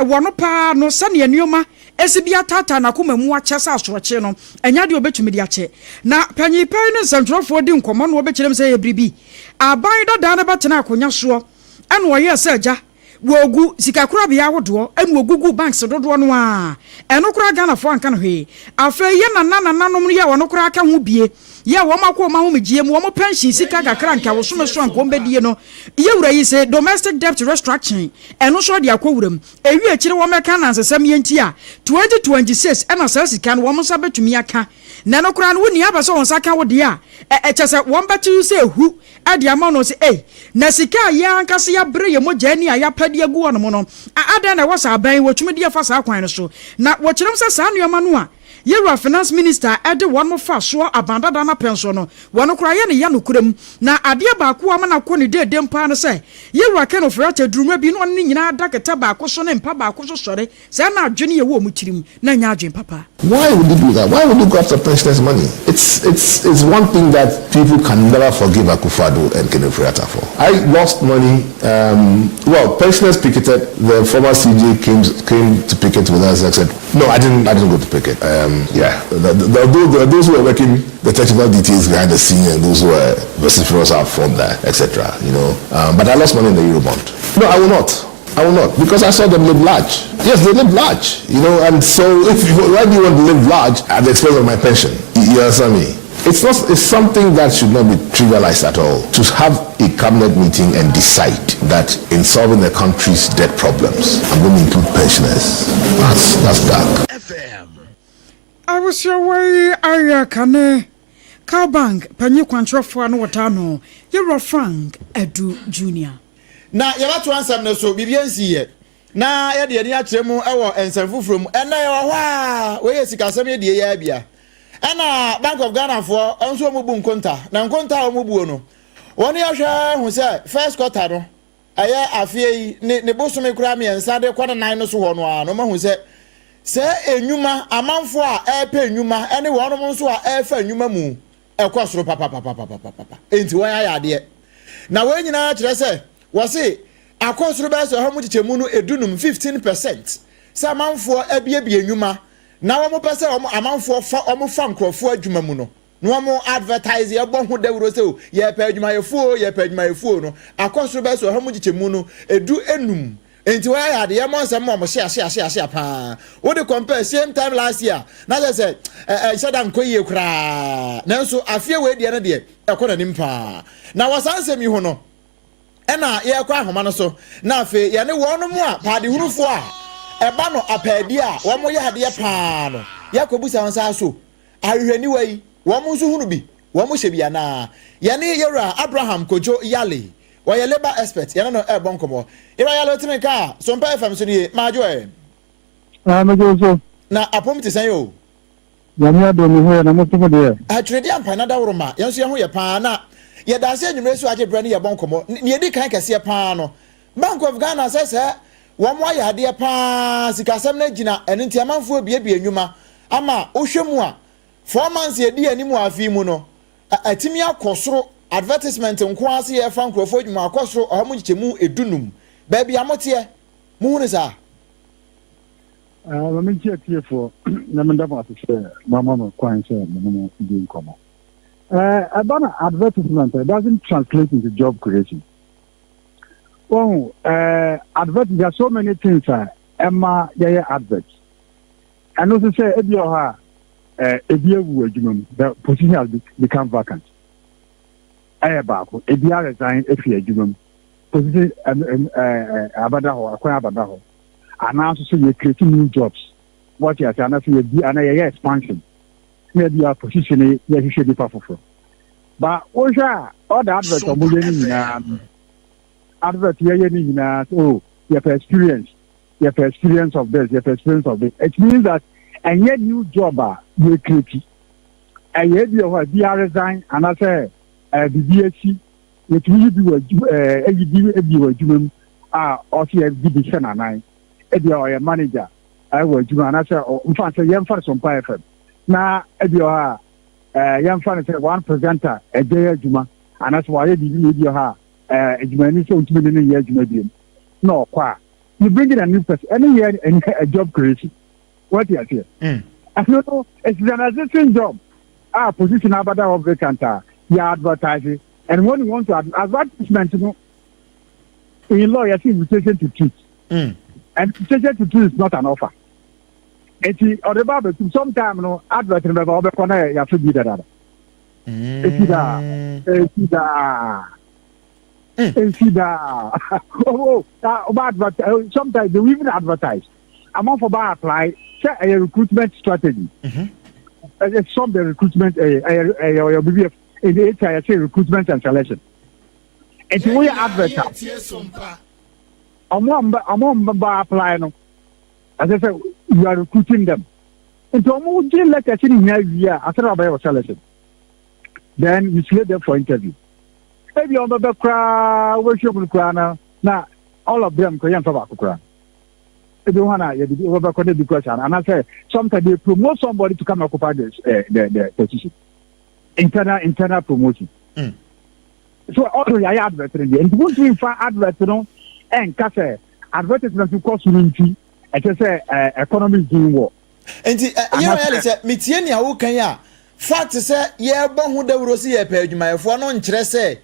wonu pa no sane anuoma esibia tata na komamu akyesa asoroche no enya de obetumi dia che na panyi pai ne santrofo di nkomo no obekirem se ye bribi aban dada na betena akonya so ana woye seja wogu sikakura bia wodo enu ogugu banks dodo no a eno kura Ghana fo anka no hwe afa ye nananom ye wono kura aka ho bie ye wo makọ ma ho megie mu wo pension sika kakra nka wo so so anko mbedie no ye wura yi se domestic debt restructuring eno so de akowuram ewi akire wo meka na nsesam ye nti a 2026 ena sa sika no wo mo sa betumi aka na no kura no woni aba so won saka wo de a echese won betu se hu ade ama no se na sika ye anka se ya bre ye mo jani a ya de agu ono mo no ada na wasa aban wotumi de afa sa kwan no so na wo kirem se sa nuoma no a Yera finance minister ede one mo fa so abanda da na pension no wono kura ye ne ya no kuram na ade ba ko ama na ko ne de mpa no se Yera Ken Oforiatta duruma bi no ne nyina daketa ba ko so ne mpa ba ko so sore se na adwene ye wo mu tirim na nya adwen papa. Why would you do that? Why would you go after pensioners' money? It's one thing that people can never forgive AKOSUA and Ken Oforiatta for. I lost money. Well, pensioners picketed. The former CJ came to picket with us and said, no, I didn't go to picket. Those who were working the technical details behind the scene and those who were vociferous out from there, etc. You know, but I lost money in the Eurobond. No, I will not, because I saw them live large. Yes, they live large, you know, and so why do you want to live large at the expense of my pension? You understand me? It's something that should not be trivialized at all. To have a cabinet meeting and decide that in solving the country's debt problems, I'm going to include pensioners. That's dark. I was your way, I can. Car Bank, Penny Quantrofo and Watano, Yera Frank Edu Junior. Na yaba to answer no so bibiansi ye na ye de ani akyeremu ewo ensanfu from ena ye wa we yesikasem ye de ye bia ena Bank of Ghana for onso mu bu nkonta na nkonta o mu bu no woni ahwe hu se first quarter no aye afie ne bosome kura me ensa de kwada nan no so ho no a no ma hu se enwuma amanfo a epe enwuma ene wo no so a efa enwuma mu ekosoro papa enti wan ya de na we nyina kyerɛ se wase AKOSUA bɛso ha mu chichemu no edunum 15%. Sa amanfo abiebie nwuma na wo mo pese wo amanfo fa wo mo fa nkrofo adwuma mu no. No mo advertise ye bo ho dawuro se o ye pa adwuma ye fuo no. AKOSUA bɛso ha mu chichemu no edu enum. Enti wa ya de ye mo nsem mo share pa. Wo de compare same time last year. Na je say shada nkoyie kra. Nanso afie we de ne de ekona nimpa. Na wasansem yi ho no ena ye kwa ahoma no so na afi ye ne wono mu a paade hunufo a eba no apedi a wo mo ye hade pa no yakobusa won so ahwehwani wai wo mo nso hunu bi wo mo hye bia na ye ne yera Abraham Kojo Yale wo ye labor expert ye no e bon komo ira yale otime ka Sompa FM so ni majo so na apom te san yo yamia do mi ho na mo tumo de atredi ampa na da woroma ye nso ye ho ye pa na ye da se nwumre so age bre ne ye bon komo ne ye di kan kase pa no Bank of Ghana says wo mo ya hade pa sikasem na gina ene ntiamanfo ebiebie enwuma ama ohwemu a 4 months ye di animu afi mu no atimi akosoro advertisement nko ase ye fa nkrofo adwuma akosoro omo gichemu edunum ba bia mote mu hu ne sa ma menchi atiefo na menda ma se mama no kwan se mo di nkomo about advertisement doesn't translate into job creation. Well, advert, there are so many things. Emma, adverts. And also say, if you are the position has become vacant. If you are resigned, if you are position Abadaho, acquire Abadaho, and also say you're creating new jobs. What you are saying, and expansion. Maybe your position, you should be powerful. But also, all the adverts are moving. Advert oh, you have experience of this, you have experience of this. It means that and yet new job you create. And yet you have resign and I say the DSC which will be or see a division and I if you are a manager, I will do and I say in fact young for some FM. Now if you are young for one presenter a day Juma and that's why you have no, you bring in a new person, any year, a job creation. What you here? I know it's an existing job. Position about of vacant, you advertising, and when you want to advertisement, in law, you see invitation to treat. And invitation to treat is not an offer. It's or the Bible, sometimes, no, advertising about the corner, you have to be that. Sometimes they even advertise. I'm on for apply a recruitment strategy. Some the recruitment in the I say recruitment and selection. It's the way advertise. I'm on apply no. As I said, you are recruiting them. And so I'm like I said in here after about selection. Then you select them for interview. Maybe on the crowd, worship now all of them can talk about crowd. If you want to overcome the question, and I say sometimes they promote somebody to come occupy the position. Internal promotion. So also I advertising and once we find advertising and case advertisement to cost unity, I just say economy is doing well. And you know, say mitieni a wo kan ya fact say ye bo hu da wuro si ye pa adwumayefo no nkyere say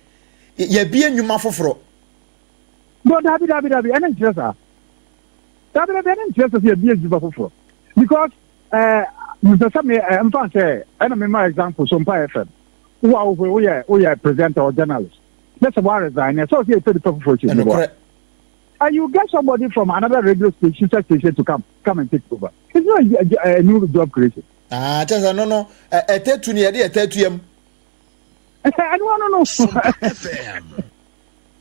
ye bie nwuma foforo no dabi ene nkyere sa dabi ene nkyere sa ye bie nwuma foforo because Mr. Sami mfa say ene me my example Sompa FM we are presenter or journalist let's one resign so say the foforo and you get somebody from another radio station to come and take over. It's not a new job creation. Just no. Etetu ni ede etetu yam. No. FM.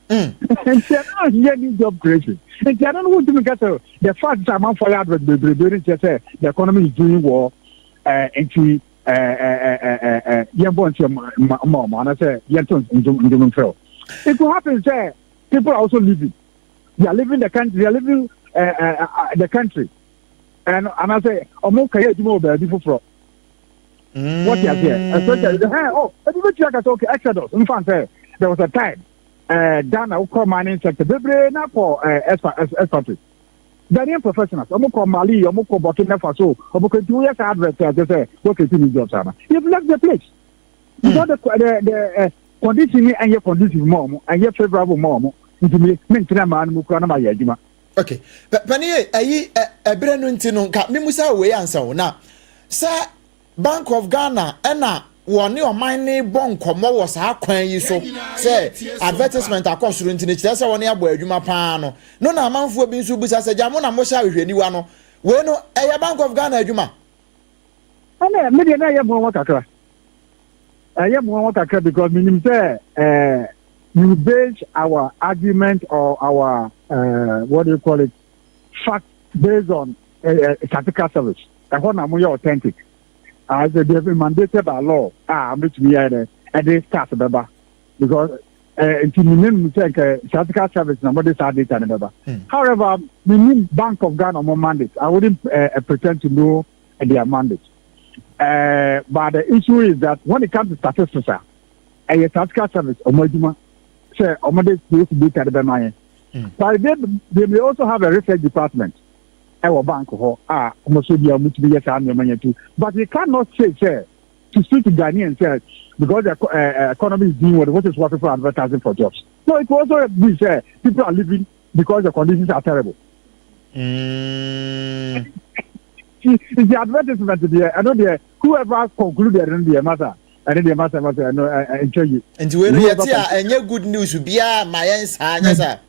It's not new job creation. And I don't know what to get the fact that I'm for advert the economy is doing well and to mom and I say it could happen say people are also living. They are living the country. They are living the country, and I say, "Omo kaya jimo be before." What you are here? Everybody like okay, Exodus. In fact, there was a time, Ghana who call mining sector. They na for expatriate. They are professionals. Omo call Mali, omo call Burkina Faso, omo call 2 years advert. They say, "What can you do, Sama?" You've left the place. Because the condition and your condition more and your favorable more. Okay, Pani ayi ebere no ntino nka memusa we ansa wo na sa Bank of Ghana na wɔne ɔman ne bɔ nkɔmmɔ wɔ saa kwan yi so sɛ advertisement akɔsoro nti ne kyerɛ sɛ wɔne abɔ adwuma paa no na amanfoɔ bi nso busa sɛ gya mo na mohyɛ ahwehwɛniwa no wei no ɛyɛ Bank of Ghana adwuma ɛnɛ medeɛ na ɛyɛ mmoa kakra ɛyɛ mmoa kakra because menim sɛ you base our argument or our what do you call it fact based on statistical service ɛhɔ na moyɛ authentic as they have been mandated by law which we are at the start beba because into minimum statistical service number this data beba. However, we need Bank of Ghana more mandate. I wouldn't pretend to know their mandate. But the issue is that when it comes to statistics, a statistical service omojuma say omode data bema. But they may also have a research department. Bank but we cannot say to speak to Ghanaians because the economy is doing what is what people are advertising for jobs. No, it also be people are living because the conditions are terrible. It's the advertisement there. I know whoever concluded in the matter. And then the matter must enjoy you. And to good news would be my answer.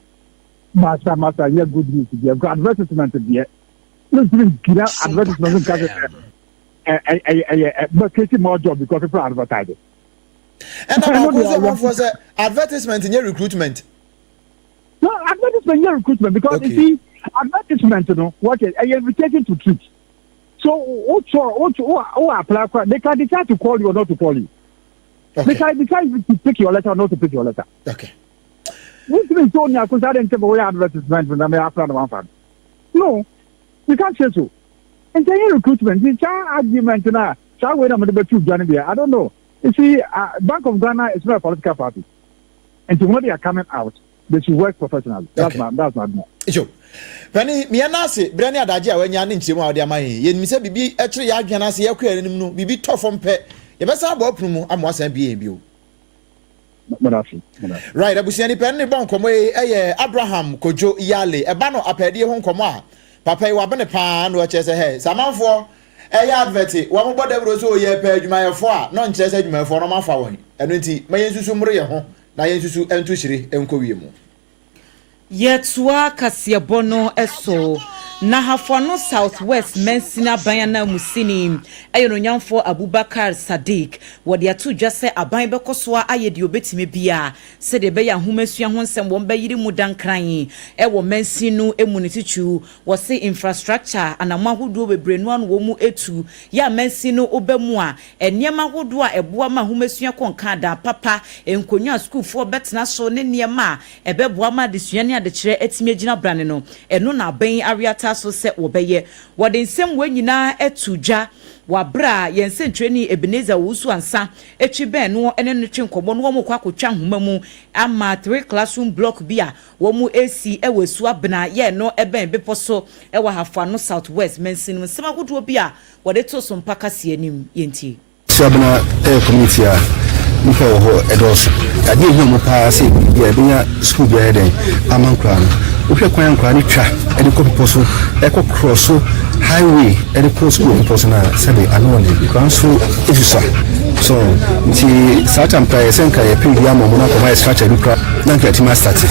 Master, yeah, good news. Advertisement there. Advertisement creating more job because people are advertising. And was advertisement in your recruitment. No, advertisement in your recruitment because you see, advertisement, you know, what is a invitation to treat. So, who apply for they can decide to call you or not to call you. Okay. They can decide to pick your letter or not to pick your letter. Okay. Which means only I consider them away advertisement when I after one fan. No. You can't say so. And then recruitment, it's an argument now. So I don't know. You see, Bank of Ghana is not a political party. And when they are coming out, they should work professionally. That's my Sure. Penny, me anase, Brany Adaja, when you're in Chima, dear my, yen me say, Bibi, actually, I can see a queer no, Bibi tough from pet. You best have about promo, I must be a view. Right, Abusiani Penny Bonkomwe, Abraham, Kojo, Yale, a banner up a dear home comma. Papa, you are been a pan, watch as a head. Some for a adverti, one more devil so ye paid my four, non chess edgement for my following. And twenty, my Susumria home, Nayansu and Tushri and Kovimu. Yet, Kasia Bono eso. Na hafano Southwest Mensina Bayana Musini ayono for Abubakar Sadiq wodi atu dwase aban bekoswa ayedi obetime bia se de beya humesua honsem wo bayiri mu dankran wo mensinu emunitichu wo se infrastructure anama hodo bebrenu an wo mu etu ya mensinu obemu a eniema hodo a eboa ma humesua konka da papa enkonwa school for betna so ne niema ebeboa ma desuane adekire etime gina brane no eno na ban ariata so se obeye wode nsem wanyina etudwa wabra yense training Ebenezer wusu ansa etwi ben no ene no twenkobo no wo kwa kwatwa homa mu ama 3 classroom block bia wo mu AC ewesu abna ye no eben beposo ewa hafa no Southwest Mensin nsema godo bia wode to so mpaka se anim yenti sabna community a nko ho edos ade hu mu pa se bia bia school bia den amankra no uhwe kwan kwa ni twa ede ko poso eko cross highway ede ko school poso na sabe anone because isusa so nti certain price enka ye pili ama mo na ko my structure bi kra na nka ti master ti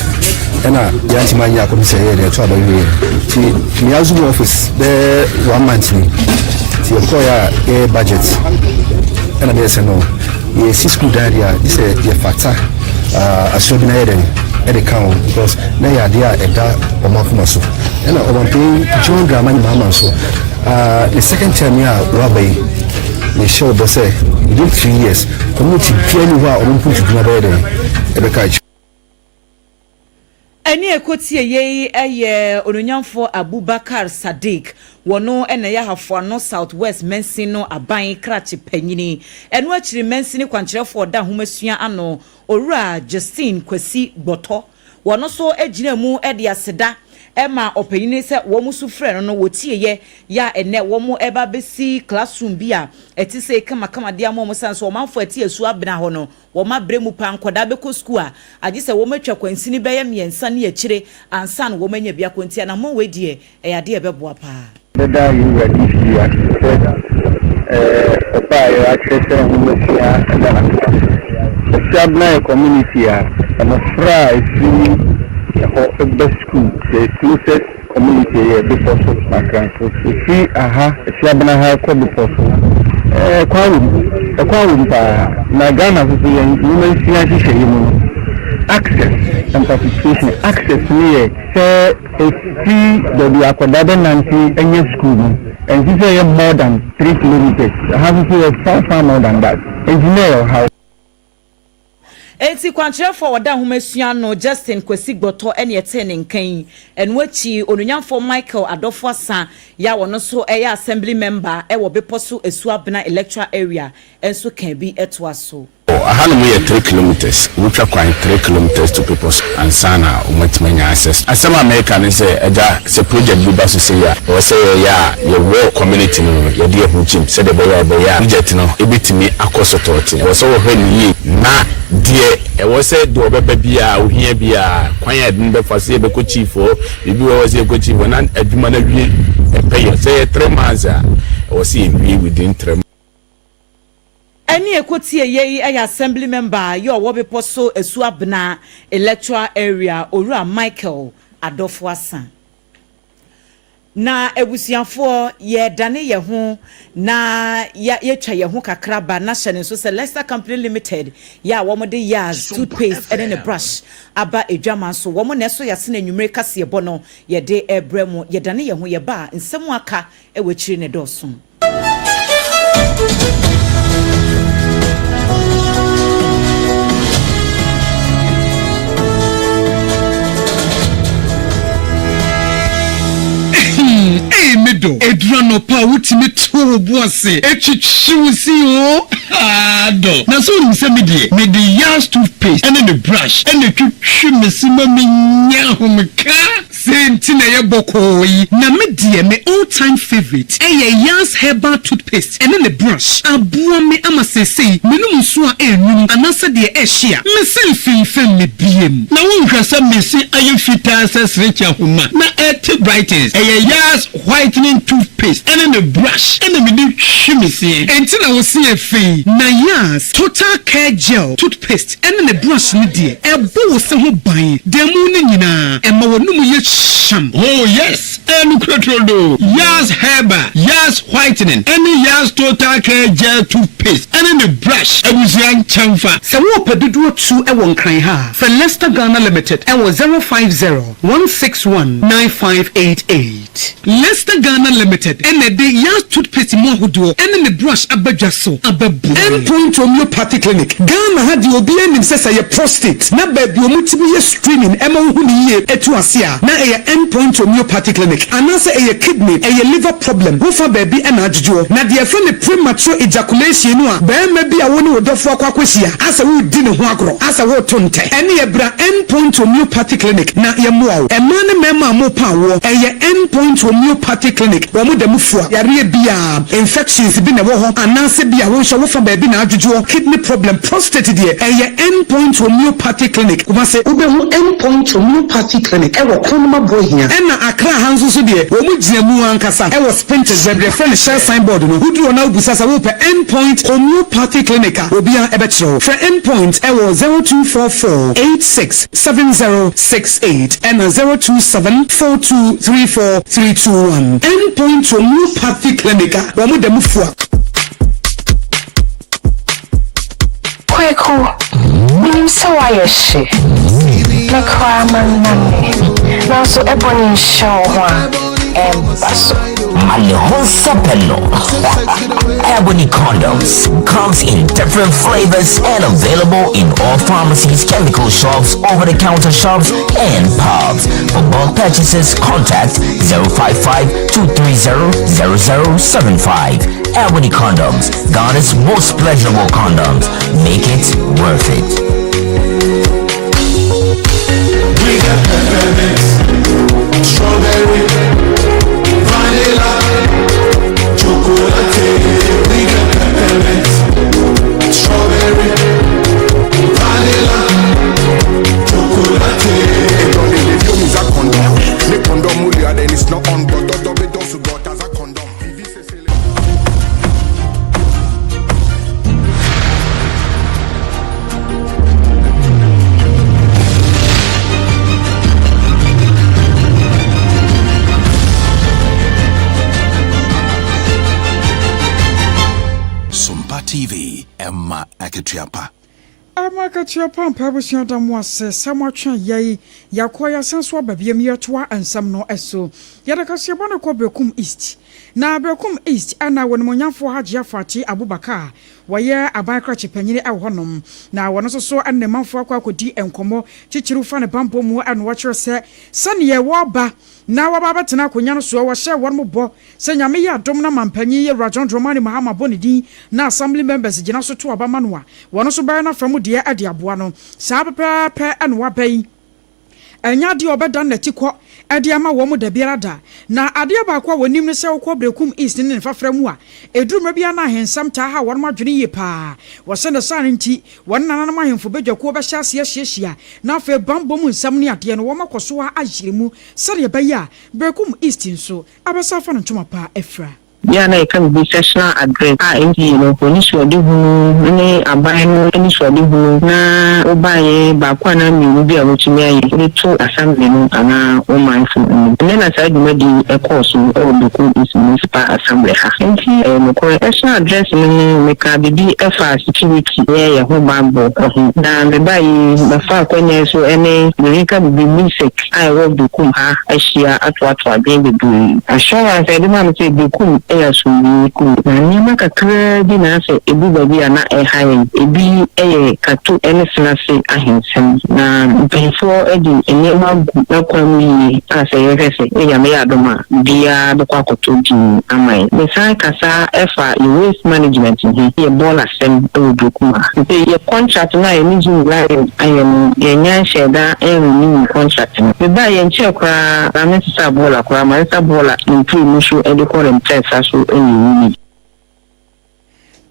ena ya ti manya ko bi se ye de to abawi ti mi azu office the 1 month ni ti ko ya budget ena be se no ye school diary this ye factor asobi na eden the count because na ya dia eda omakuma so na omampe John drama ni mama so the second time ya wabai we show the say within 3 years community purely wa omampu juna bede ebeka Eni ekotie ye eye ononyamfo Abubakar Sadiq wono ene ya hafo no Southwest Mensin no aban krache panyini eno akiri Mensin kwankyerefo da homasua ano owura Augustine kwasi gboto wono so agina mu ede aseda ema opanyini se wo musu frɛ no wotie ye ya ene wo mu eba besi classroom bia etise kama dia mo sanso manfo ati asu abena ho no wo ma bremu pa nkoda beko school a agise wo matwa kwansini beye miensa ne akire ansa no wo manya bia kontia na mo wedie eyade ebeboa pa Whether you were this year, papa ya access humesia and the community and a fry the best school the closest community before so so see if you have ko before kwa na Ghana so human see you access and participation access near say if the akwadada nanti any school and this is more than 3 kilometers have to be far more than that engineer how Eti kwankyerɛ for wada homesua no Justin Kwasigboto ene eten nkan enwachi onunyamfo Michael Adofo Asa ya wono so ɛyɛ assembly member ɛwɔ beposo Esuabena electoral area enso kan bi ɛto aso Ahanu we 3 kilometers. We try 3 kilometers to people's and sana umatmenya access. Asama America ne say eja se project bi ba so say ya. We say ya your rural community no ye dey huchim say the boya project no ebitimi akoso torti. We say we hwe ni na die e we say do obeba bia ohia bia kwan ya din be fase be ko chief o bibi we say ko chief na adwuma na wie e pay say 3 months we say we within 3 Any ekotie ye ay assembly member yo wo beposo Esuabena electoral area Owura Michael Adofo Asa na ebusianfo ye dane ye ho na ye twa ye ho kakraba na hye ne so se Leicester Company Limited ya wo mo de yas toothpaste and a brush aba edwama so wo mo ne so yase na nwumre kase ye bono ye de ebremu ye dane ye ho ye ba nsemu aka e wechiri ne doso Medo Edrano pa utimi to boase echichiwusi o ado na so nim se me yas toothpaste and the brush and the twitwi mesima menya homka sentina ye bokoyi na me all time favorite yas herbal toothpaste and the brush aboa me amasese menum so a enum anasa de ehia me senfimfem me biem na wonhwasa mesi ayefita asesrecha homa na et brightest yas whitening toothpaste and the brush and the chemistry and I was see a fee na yas total care gel toothpaste and the brush ni de e bo se ho ban dem ni nyina e ma wonum ye sham oh yes and do yas herbal yas whitening and yas total care gel toothpaste and the brush e buzian chamfa se wo pedudu tu e won kran ha for Leicester Ghana Limited e wo 050-161-9588 Leicester Ghana Limited and the yas toothpaste mo hodo and the brush abadwaso ababu Endpoint Homeopathy Clinic Ghana had the obi anim sesa ye prostate na baby omutibi ye screening ema hu ni ye etu asia na ye Endpoint Homeopathy Clinic anase ye kidney ye liver problem wo fa baby na adjujo na de fe ne premature ejaculation no a ba ma bi a woni wodofo akwakosia asa wo di ne ho agro asa wo tonte ene ye bra Endpoint Homeopathy Clinic na ye moa ema ne mema mo pa wo ye Endpoint Homeopathy Clinic wo mo dem fua yare bia infections bi na wo ho anase bia wo hwe wo fa baby na adjujo kidney problem prostate de Endpoint Homeopathy Clinic kuma se ubehu Endpoint Homeopathy Clinic e wo konoma bohia na Accra hanzo so de wo mu giamu ankasa e wo sprinters de friend share signboard no hudu na ubusasa wo pe Endpoint Homeopathy Clinic obia e be kiro for Endpoint e wo 0244867068 and 0274234321 Endpoint Homeopathy Clinic wo mu dem fua Kweko, minim se waye she. Me kwa manane. Na so ebony show wa embaso. Malihonsapeno. Ebony condoms comes in different flavors and available in all pharmacies, chemical shops, over-the-counter shops, and pubs. For bulk purchases, contact 055-230-0075. Ebony condoms, Ghana's most pleasurable condoms. Make it worth it. We got peppermint, strawberry, vanilla, chocolate. We got peppermint, strawberry, vanilla, chocolate. Ketuapa. Amakatua pampa busia da mo ase samwatwa yai yakoya sanso babiem yetoa ansam no eso yadakase bone ko Bekum East na Bekum East ana wonmonyafo Hajia Fati Abubakar waye ACCRA chipanyine ahonom na wono so annemanfo akodi enkomo chichiru fa ne bampo mu anu wachiro se sane wo ba na waba betena konya no so wo hye won mo se nyame ya dom na mampanyi ye Rajon Dromani Mahama bonidi na assembly members gina so to aba manwa wono so ba na famu de ade aboa no sa pepe anu wabai enya de obedan na tikọ ade ama wo mu da biara na ade ba kwa wonim ne se wo kọ Bekum East ne fafra mu a eduruma bia na hensam ta ha won madwene ye pa wo se ne san nti won nana ma hemfo bedwa ko be hya hia na fa bambo mu nsam ne ade no wo makoso a ahyiremu sare ba ya Bekum East nso abesa fa no ntoma pa efra Yana ikan bi sessional address police wadi hunu ne aban police wadi hunu na obaye ba kwa na mi bi awotumi ayi ni to assembly no ana o mindful ne na sa dwuma di AKOSUA Bekum East municipal assembly ha nti no sessional address ni me ka bibi efa security ye ho bambo na me bayi ba fa kwanya so ene me ka bibi music I work Bekum ha ahia atwato aden bebu assurance e de ma me say Bekum so ku na ni makakra bi na se ebu babi ana hayen ebi kato enesna se ahensem na before edi enema na kwami ase yefese ya me adoma bia be kwakoto di amai me sai kasa efa waste management ye bola sem Bekum ye contract na eni jin line ayem ye nya sheda ni contract me ba ye nche kwa na sa bola kwa ma sa bola improve so edekore mtesa so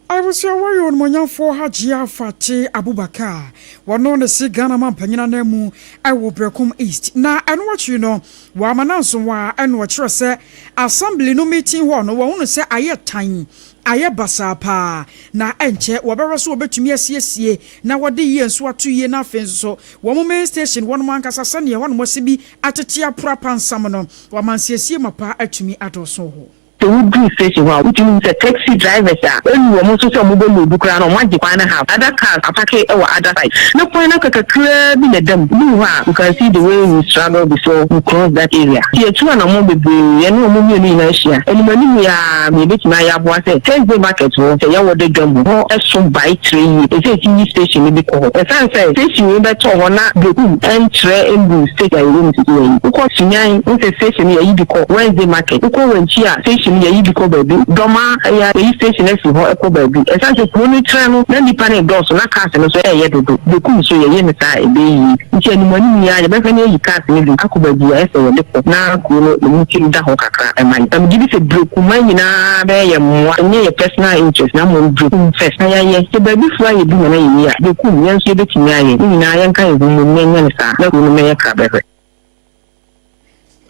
I was your way on Monyafo Hajia Fati Abubakar. Wano ne si Ghana mampanyina nemu I will Bekum East. Na and what you know, Wamananso wa and what you say assembly no meeting one no say aye time. Aye basa pa na enche wabara so obetumi asiesie na wode ye nso ato ye na afenso so wo main station won man kasa sane won mo sibi atete apura pansam no wa man siesie mapa atumi adoso ho would do station which means a taxi drivers when you want to say mobile do crown on one and a half other cars attack our other side. No point like a clear in them. You can see the way we struggle before we cross that area. Here two and a mobile and no movie in Asia. And when we are maybe to my was a Thursday market was a yawa de jumbo or a some by train. It's a TV station maybe called. As I say, station we better or not Bekum and tray and boost take a room to do. Because Sinai is a station here you call Wednesday market. When here station ya yibiko baby doma ya station esi ho eko baby esanse poni treno na nipa ne dos na cars no so ye dodo Bekum so ye ne sa ebe yi nti animani ya be fa ne yi cars ne do akobabi ya ese wole ko na ko no mu kiri da ho kakra e man am gibi se Bekum nyina be ye mo ne ye personal interest na mo Bekum first na ye se baby fly ye bi na ye ya Bekum yan so be timi aye nyina yan kan ye mo nya ne sa na ko no me ye ka be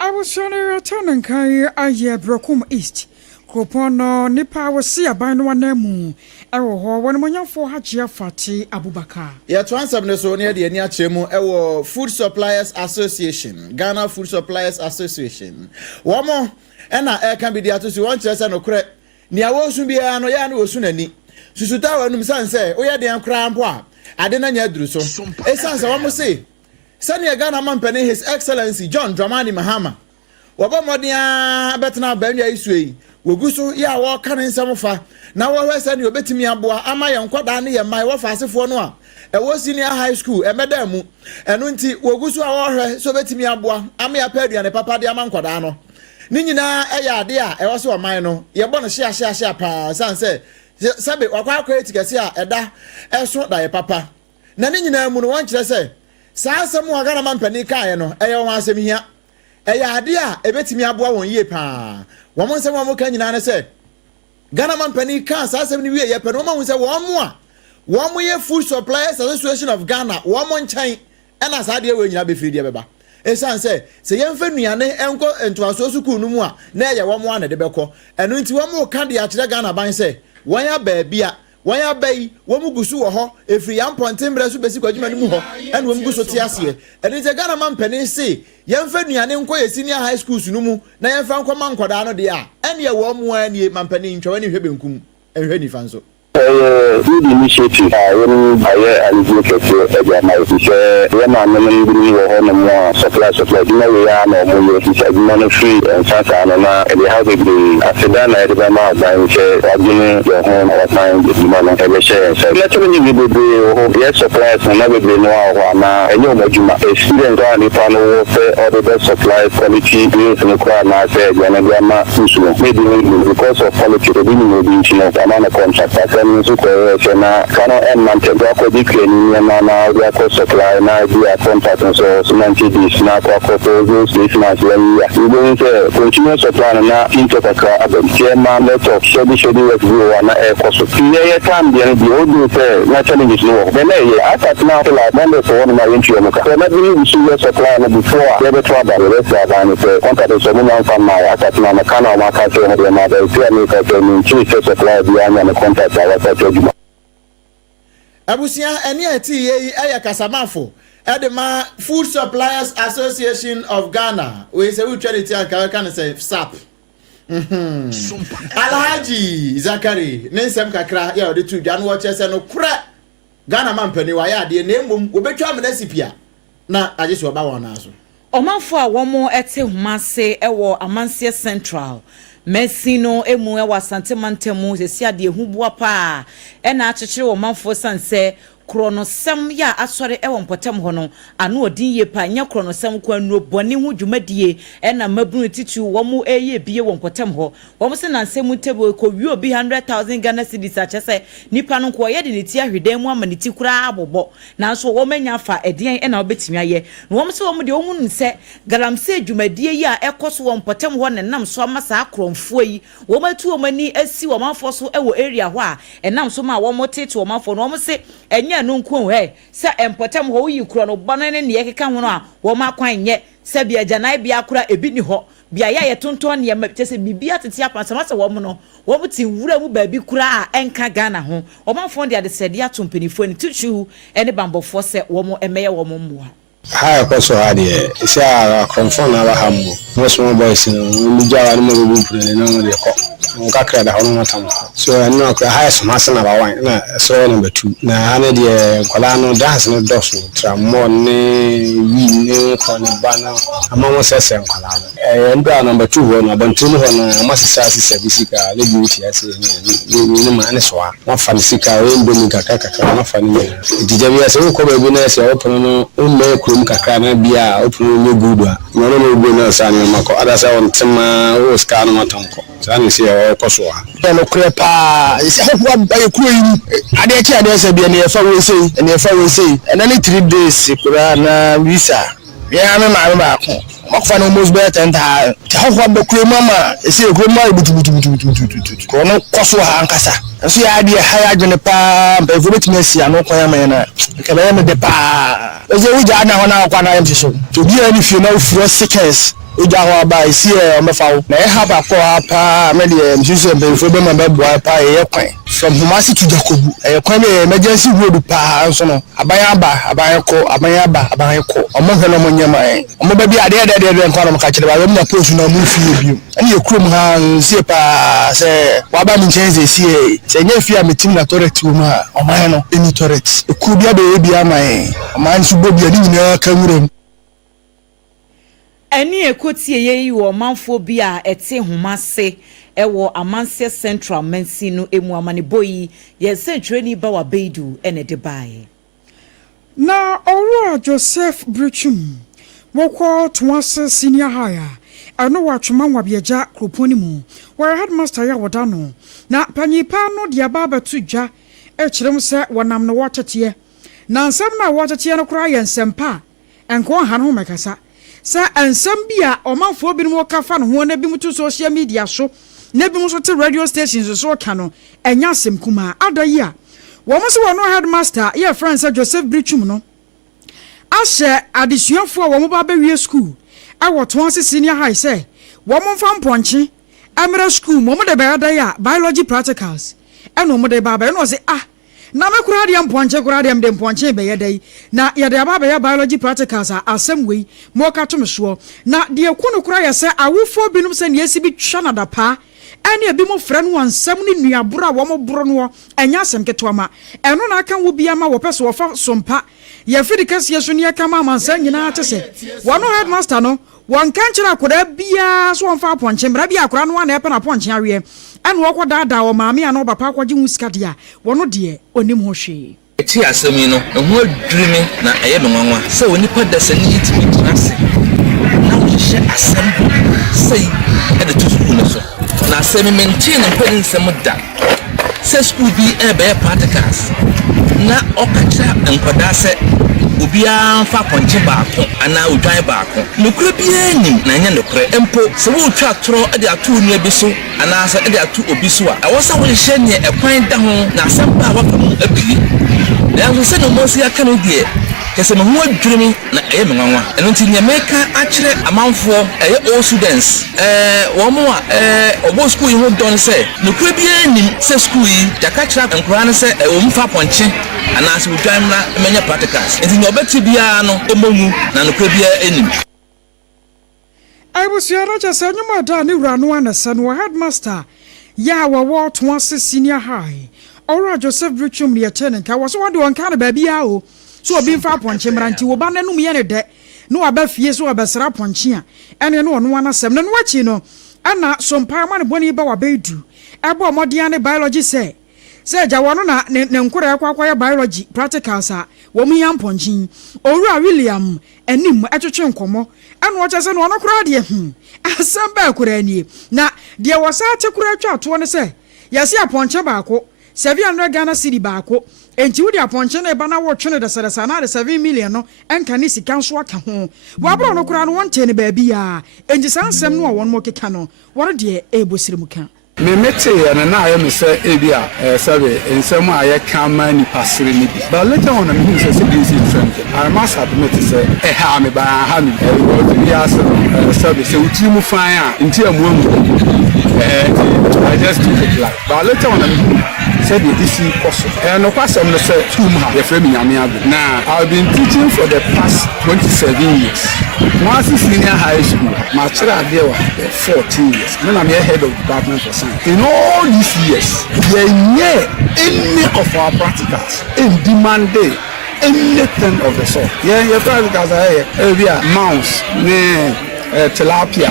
I was trying to return and carry a year Bekum East. Kopono nipa wasi aban no anemu ewo ho won monyafo Hajia Fati Abubakar. Ya transam ne so ne de ani achemu ewo Food Suppliers Association, Ghana Food Suppliers Association. Womo ena e kan bi dia to si won kire se no kure ni awosu bia no ya na osu nani. Susuta wanum sanse wo ye de ankra mpo a ade na nya duru so. Esanse womo se sani Ghana mampane His Excellency John Dramani Mahama. Wobo modia betena banya isuei. Woguso ya wo kan nsem fa na wo hwese ne obetimi aboa ama ye nkwada ne ye mai wo faasefo no a e wo senior high school e meda mu eno nti woguso a wo hwe so betimi aboa ama ya padua ne papa de ama nkwada no ni nyina e ya ade a e wo se o man no ye bo no hia pa sanse sabe wakwa akwa etikese a eda eso da ye papa na ni nyina mu no won kire se saa asem wa Ghana mampani kae no e ye wo asem hia e ya ade a e betimi aboa won ye pa Woman say one more can you say Ghana mampani can say ni we ye pe no ma say one more Food Suppliers Association of Ghana one more chain and as idea we nyina be free there beba esan say yemfa nuane enko entoaso suku no mu a na ye one more na de beko eno nti one more can dey akire Ghana ban say wan ya ba bia wan ya bai wo mu gusu wo ho efri ya mponten bre so besi kwadwuma ni mu ho eno wo mu gusu te ase eno nti Ghana mampani say yemfa nuane nko ye senior high schools no mu na yemfa nko mankoda no de a ene ye wo mu ani mampani ntwa wani hwe benkum ehwe ni fanso Good initiative. When I look at my teacher, when I'm in the supply. You know, we are no free and Santana, and they have been after that. I remember buying your home or find the money every share. So, naturally, we will be yes, suppliers and never be no one. And you know, a student on the panel or the best supply quality is required. I said, when I maybe because of quality, the minimum of amount of contract. Cannot end until the AKOSUA supply now be a contract and so cement this now proposals this month when we going to continue supply now into the crowd chairman let of should work you and AKOSUA time the old say naturally is low then I thought now like Monday for one of my entry so not really we should supply before they trouble the rest of the contract is someone from my I thought now I can't market the mother to supply the contract Abusia eni eti aya kasamafo edema Food Suppliers Association of Ghana we say we try to can say SAP Alhaji Zakari nensem kakra ya ode tu dwan wo chese no kura Ghana man pani wa ya de na emom obetwa amnesipia na ajeso ba won aso omanfo a womo ete humase ewo Amansie Central Mesino emu ewa santemantemu sesi ade ehubua pa na akyekere wo manfo sanse kronosem ya asore ewo mpotem ho no anu odin ye pa nya kronosem kwa nuo bone hu dwumadie na mabunu titu wo mu eye bie wo mpotem ho wo mo se nansem tebo ko wi obi 100,000 Ghana cedis achese nipa no ko ye de neti ahwedan mu amaniti kura abobo nanso wo manya fa edien na obetimi aye wo mo se wo mo de wo mu nse galamse dwumadie yi a ekoso wo mpotem ho ne nam so amasa akromfo yi wo matu wo mani asi wo manfo so ewo area ho a enam so ma wo mo tete wo manfo no wo mo se enye no nko se empotem ho yi kuro no bano ne ne yekeka ho no a wo ma kwan nye se bia janai bia kura ebi ni ho bia ya ye tonton ne ma tese bibia tete apasama se wo mo no wo mo ti wura mu ba bi kura a enka Ghana ho wo ma fon de ade sede atompanifo ni tuchu ene bambofo se wo mo emeye wo mo mmoa Hi, AKOSUA AGYEIWAA. It's a confirm our humble. Most small boys in the Java no ACCRA so I know the highest mass number one. So number two. Now, I need the Colano dance no dosu. Tramone, we Conibana, among us and Colano. And number two, one about 2 1 must say, Bissika, Lady, I say, Maniswa, not fancy car, Dominica, not funny. Did you ever say, Kobe Guinness, open kakana bia open good no no go san mako adasa on tema o scan matonko san se AKOSUA no krepa is how by kru ade chi ade se bia ne fa we say and then 3 days kura na visa ya me ma ba ko makfa no almost better than how the kru mama e say kru ma butu ko no AKOSUA ankasa so ya ade high adwene pa ba vo betime sia no kwa ya me na ka ba me de pa Oje uja na hona kwa na yemtiso. To be any few now for seconds. Uja ho ba isi e omefawo. Na e haba ko apa me de mtiso be fo be ma be boy pa e kwan. From Humasi to Jakobu. E kwan be emergency road pa so no. Aban ko. Omo hwe no mo nyama e. Omo ba bi ade nkwa no ka kire ba na post na mu fie bi. Ani e krom ha sie pa se wa ba mi chenze sie. Se nya fie metim na toilet ma. Oman no eni toilet. E ku bia be bia man. Oman su bobi ani nyina ka nwuram. Eni ekotie ye yi wo manfo bi a ete Humase ewo Amansie Central Mensino emu amane boyi ye centrally ba wa beidu ene de bae na Owura Joseph Brichum wokọ Tumase Senior Higher ano wa twoma wabiaja kroponi mu wa headmaster ya wodano na panyipa no de ababa tudwa e kirem se wonam no wotete na nsem na wotete no kura ye nsempa enko han ho mekasa sa ansam bia omanfo bi no kafa no ho na bi mutu social media so na bi muso te radio stations so ka no enya asem kuma adayi a wo mo se wono headmaster ye friend say Joseph Brichum no ahye adesuafo wo mo ba wie school awo Tumase Senior High say wo mo mfa mponche amira school mo mo de ba adayi a biology practicals eno mo de ba no say na me kura de mponche kura de mponche be yedai na yede ababa ya biology practicals asem we mo ka to me so na de ekunu kura ya se awufo binum se ne yesi bi twa na da pa ane ebi mo frɛ no ansɛm ne nuabura wo mo boro no enya asɛm ketwama ɛno na aka wo bia ma wo pɛ so fa sompa ye fidi kase so ne aka ma mansa nyina te se wono headmaster no won kan kyerɛ akoda bia so won fa ponche mbra bia akora no na ɛpɛ na ponche awie ane wo kɔ dada wo maame ana wo papa akɔgye hu sika dia wono de onim ho hwe eti asɛm no ho adwiri me na ɛyɛ me nwanwa sɛ onipa da sɛ ne yitimi trase na wo hye asɛm sei ɛde to school no so na asɛm maintain mpɛ nsɛm da sɛ school bi ɛbɛyɛ practicals na ɔkakyɛ nkwadaa sɛ obiara fa ponche baako ana odwan baako nokura biara nim na nya nokura empo sɛ wo twa toro de ato nua bi so ana sɛ de ato obi so a ɛwɔ sɛ wo hye ne ɛkwan da ho na asɛm ba waka mu abiri na nso sɛ no mo si aka no die kese me ho adwiri na ɛyɛ me nwanwa ɛno nti ne meka akyerɛ amanfoɔ ɛyɛ all students wɔn mo a ɔbɔ school yi ho dɔn sɛ nokura biara nim sɛ school yi daka kyerɛ nkora ne sɛ wɔn fa ponche ana sɛ odwan na menya practicals nti ne obeti biara no ɔmɔmu na nokura biara anim I was your Roger Nyuma da ne wura no anasa no headmaster ya wa to senior high ora Joseph Brichum ne yɛkyɛ nka wo so wode won ka na ba bia o so obi mfa ponche mranti wo ba nanum ye ne de no aba fie so abasra ponche a ene no ono anasɛm no wachi no ana sompa ma ne boni ba wa bedu ebo modia ne biology say ja wono na ne nkora yakwa biology practicals a wo mu yam ponche owura William anim atwetwe nkomo anu wo kyese no ono kora de asɛm ba kora nie na de wo sa te kora atwa to ne sɛ yɛse aponche baako 700 Ghana cedi baako enti wudi aponche na eba na wo twene de seresa na de 7 million no enka ni sika nso aka ho wo abro no kura no wonte ne ba bia enti sansem no won mo keka no wore de ebosire mu ka me mete na aye me say ebia sabe ensem aye kan ma ni pasire ni bi but later on me hu say this is trend I must admit say ha me ba ha me we are sabe say uti mu fan a enti amu I just took it like but later on said the issue cost no kwasem no say school ha ye frame nyame ago now I've been teaching for the past 27 years once senior high school my child there was 14 years then I'm head of department for science in all these years any of our practicals in demand day anything of the sort your practicals are mouse tilapia,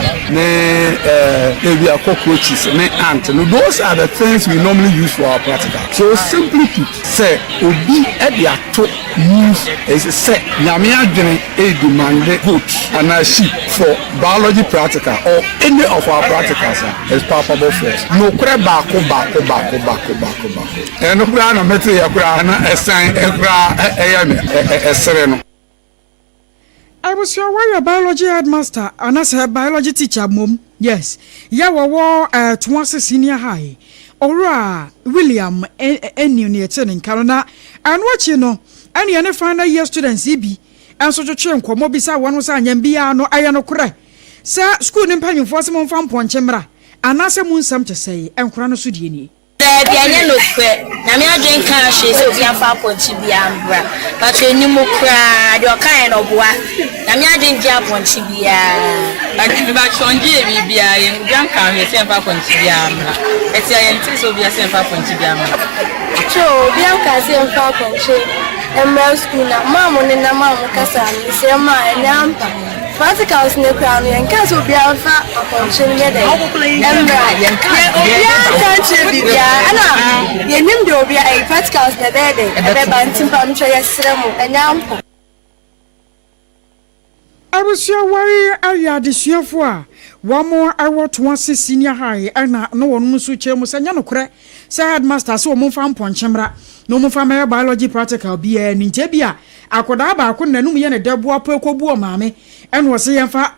maybe cockroaches, ant. Those are the things we normally use for our practical. So simply put, say, obi edia to use is say nyamia gene a demand goat and a sheep for biology practical or any of our practicals is palpable for us. No kre bako. And no kra na mete ya kra na esan ekra sereno. I was your biology headmaster and as a biology teacher, mom. Yes, ya war twice senior high. Ora William near in Canada and what you know, and any final year students EB and so to train Komobisa one was an Yambia no ayano kure. Sir, school in Penny for some from Ponchembra and as a moon some to say and Crono Sudini. Bianya no kwe na me adwen kan hye se obi afa ponchi bia mbra but eni mu kra de okan no boa na me adwen bia ponchi bia but ba chonje bi bia yen bia kan hye se afa ponchi bia mbra eti ayenti so bia se afa ponchi bia mbra cho bia ka se afa ponchi mbra school na mamu ni na mamu kasa ni se ma eni ampa practicals ne crown yen ka so bia afa ponchi ni de mbra yen ka bia ana yenim de obi a practicals na de ebe bantim pa mtwe yesremu enyampo Abusua wari aya desuafo a wamo awoto ase senior high ana no wonu so chemu sanya no kore say headmaster so mo fa mponchemra no mo fa my biology practical bia ni nte bia akoda ba ko nanum ye ne debo apokobu o maame en wo se yemfa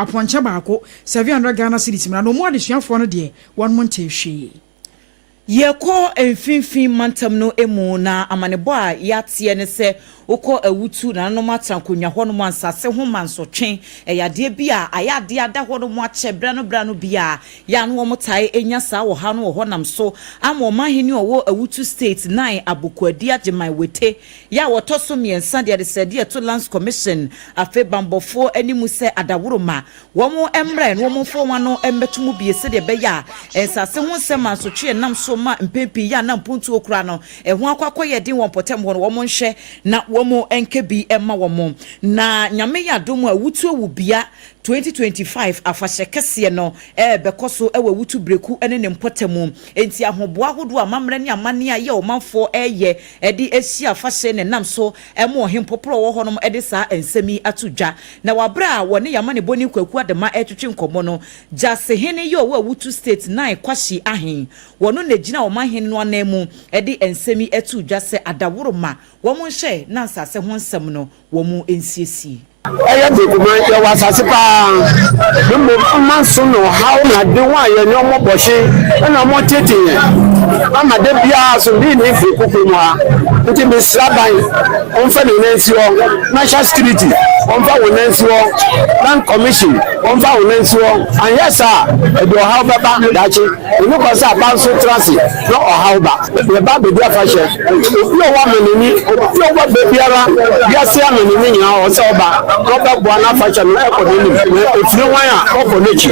aponche ba ko 700 Ghana cedis mra no mo adesuafo no de won mo ntehwe ye ko emfinfin mantam no emu na amanebo a yatie ne se wokɔ awutu na no matan konwa hɔ no mu ansase ho mansotwe eyade bia ayade ada hɔ no mu akyɛ bra no bia ya no wɔn tae enya saa wɔ ha no wɔ hɔ nam so ama ɔmaheni ɔwɔ awutu state 9 abokuadi agyeman wete ya wɔtɔ so miensa de sɛde to lands commission afe bambɔfo animu sɛ adaworoma wɔn emrɛ no wɔn fo wano embetumu bie sɛ de bɛya ensase ho sɛ mansotwe nam so ma mpempi ya na mpuntu okura no ɛho akɔkɔ yɛ din wɔn pɔtɛm hɔ no wɔn nhwɛ na wɔn enke bi ɛma wɔn na nyame ya dom awutu awubia 2025 afahye kese no bɛkɔ so ɛwɔ wutu breku ɛne ne mpɔtɛmu enti ahoboa hodo amamre ne amane a yɛ ɔmanfo ɛyɛ ɛde ehia afahye ne nam so ɛmo ɔhempopro wɔ hɔ nom ɛde saa ensemi atodwa na wabra a wɔne yamane boni kwaku adema ɛtwetwe nkɔmɔ no jasehene yɛ ɔwɔ wutu state 9 kwashi ahen wɔno na gyina ɔmanhen no anamu ɛde ensemi atodwa sɛ adaworoma wɔn nhwɛ na nsase ho nsɛm no wɔn ensiesie ɛyɛ dokument yɛ wasase paa mo man so no how na de wa yɛ no mo bɔhye na mo tete ama de bia so bi ne fi kuku mu a nti be sraban on fa ne nansi wo national security on fa wo nansi wo land commission on fa wo nansi wo and yes sir e do how baba dachi e no ko sa ban so trase no how ba be ba be dia fa hye obi o wa menini obi o wa be biara bia se amenini nya o se oba Robert Buana fashion na economy efire wan a ofo nechi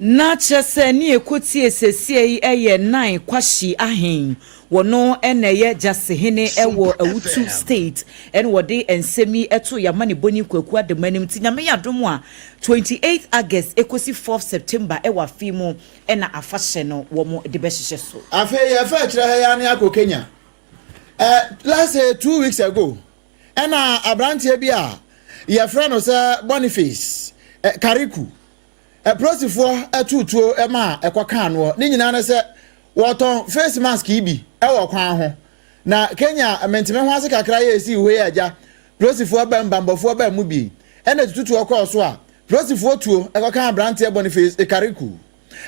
na chese ni ekoti esesie yi eye 9 kwashi ahen wono eneye jasehene ewo awutu state en wode ensemi eto yamane boni kwaku ademanim ti nyame yadom a 28 August ekosi 4 September ewa fimu ena afahye no wo mo de behyehe so afa ye fa kire ya ne akọ Kenya last 2 weeks ago ena abrantie bi a ye frɛ no sɛ Boniface Kariku prosifo atutuo ema ekɔka no ne nyina ne sɛ wɔtɔn face mask bi ɛwɔ kwan ho na Kenya mentime ho ase kakra ye esi we agya prosifo bambambofo ba mu bi ɛna tututu ɔkɔ so a prosifo tuo ekɔka abrantie Boniface Kariku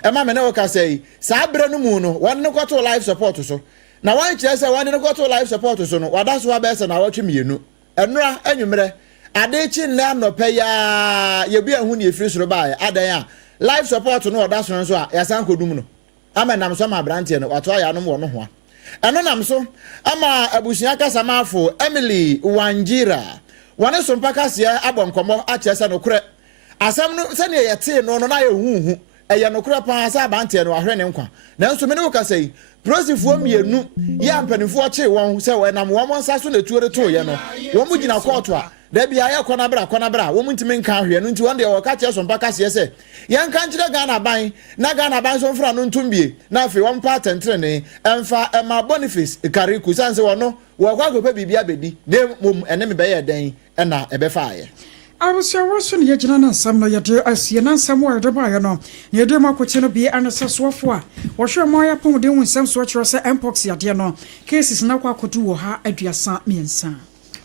ema me ne wɔka sɛ saa bre no mu no wɔn ne kɔto life support so na wan kyerɛ sɛ wan ne kɔto life support so no wada so abɛsɛ na wɔtwe mienu ɛnura anwumre adechi nne anɔpɛ ya yebi ahu ne efiri soro baa adan a life support no wada so nso a yasan kodum no ama nam so ma brantie no wato ya no mo no ho ɛno nam so ama abusua kasa mafo Emily Wanjira wane sompa kase abonkomo akyɛ sɛ no korɛ asɛm no sɛ ne yɛte no na yɛ huhu ɛyɛ no korɛ pa sɛ abantie no ahwɛ ne nkwa nanso me ne wo kasa yi prosifo mienu ya mpanifo kye won sɛ wɔnam wɔn nsa so na tuore to ye no wɔn mu gina court a da bia ya kɔna bra wɔn ntimi nka ahwɛ no nti wɔn de wɔka kye sompa kase sɛ yɛn kan kyerɛ Ghana ban na Ghana ban so mfra no ntombie na afi wɔn pa tentrene ɛmfa ɛma Boniface Kariku sanse wɔn wɔkɔ akɔpɛ bibia bedi de mom ɛne me bɛyɛ den ɛna ɛbɛfa ayɛ Abusia waso ne yegyina na nsam no yede asie na nsam wo yede ba ye no yede makoche no bi anesesofo a wo hwe mo ya pom de nsam so kyerɛ sɛ mpox yade no cases na kwa kodu wo ha aduasa miensa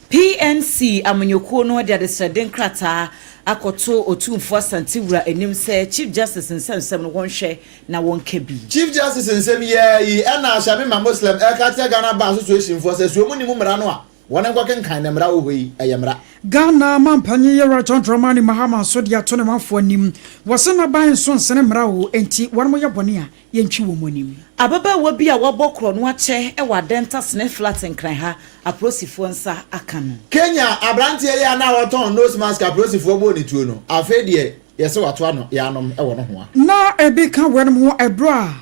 PNC amanyoko no de adesreden krata akoto otumfo Santiwura enim sɛ Chief Justice nsɛmsɛm no wɔnhwɛ na wɔnka bi Chief Justice nsɛm yi ɛna Shabi ma Muslim ɛka Ghana ba association fo sɛ so mu ni mu mra no a wɔn nkɔken kan na mra wo yi ɛyɛmra Ghana mampanye yɛra John Dramani Mahama so de ato ne manfo anim wɔse na ban so nsene mra wo enti wɔn mo yɛ bɔne a yɛntwi wɔ monim ababa wa bi a wɔbɔ kro no akyɛ ɛwɔ adenta sne flat nkran ha aprosifo nsa aka no Kenya abrantie ya na wɔtɔn nose mask aprosifo bɔ ne tuo no afa de yɛse wato ano ya anom ɛwɔ no ho a na ebi ka wɔn ho ɛbra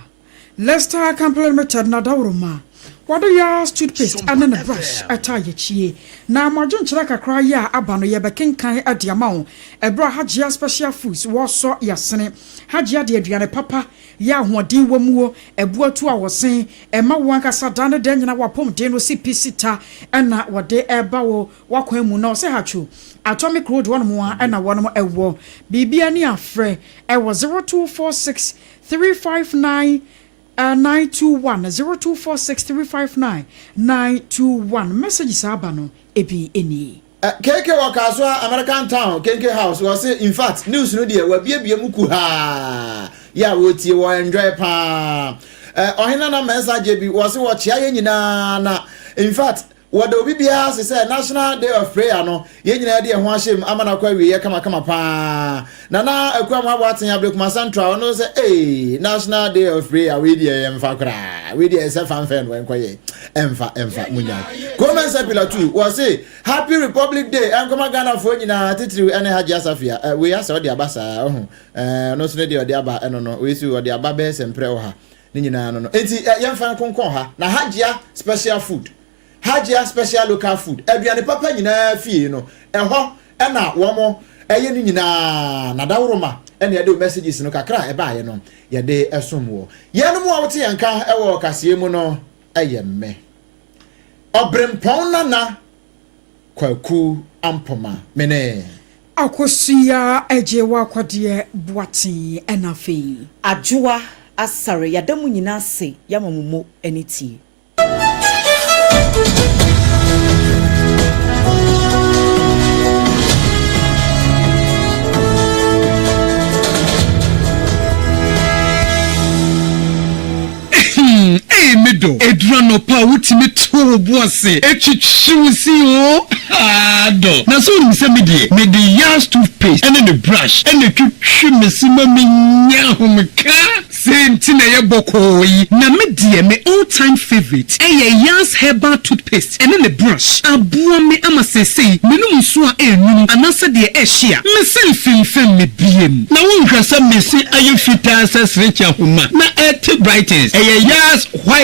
Leicester Complemented na dawroma wado ya toothpaste and then a brush ataye chie na modun kyerɛ kakra ya aba no ye bekenkan adiama wo ebra hagea special foods wo so yasene hagea de aduane papa ya hoɔden wɔ muo ebuatu a wɔsen ema wo ankasa dane de nyina wapom de no sipita ɛna wɔde ɛba wo wakwan mu na ɔse hacho atomic road one mo ɛna wɔnom ɛwɔ bibia ni afrɛ ɛwɔ 0246 359 921 0246 359 921 message sabano ebi eni KK Wakaso American Town KK House was in fact news no dia wa bia muku ha ya wotie wo enjoy pa ohina na message bi wo se wo chia ye nyina na in fact what obi bia say National Day of Prayer no ye nyina de ho ahyem amana kwa wie ye kama pa na akwa ma boaten Ablekuma Central no say National Day of Prayer we dey emfa kra we dey se fan fan wen kwaye emfa munya comment sapila too was say Happy Republic Day enkoma Ghana fo nyina titiri ene Haji Asafia we asa odi abasa no so dey odi aba no we si odi aba be sempre o ha ni nyina no enti yemfa konkon ha na Hajia special food Hajia special local food aduane papa nyina fie no eho na womo eye ni nyina na dawroma ene ye de messages no kakra e ba ye no ye de esomwo ye no mo wote yanka e wo kasie mu no eye me obrempon na kwaku ampoma mene AKOSUA AGYEIWAA KODIE boati enafi adwoa asare yadamu nyina se yamamumo eniti Medo edrano pa wutime to boase echichiwusi o ado na so ni se me the yas toothpaste and the brush and the twimesima menya homka senti na ye bokoyi na me die me all time favorite yas herbal toothpaste and the brush abuo me amasese menum so a enunu anase de ehia me selfin me biem na wonhwasa me se ayefita asesrecha homa na et brightest yas white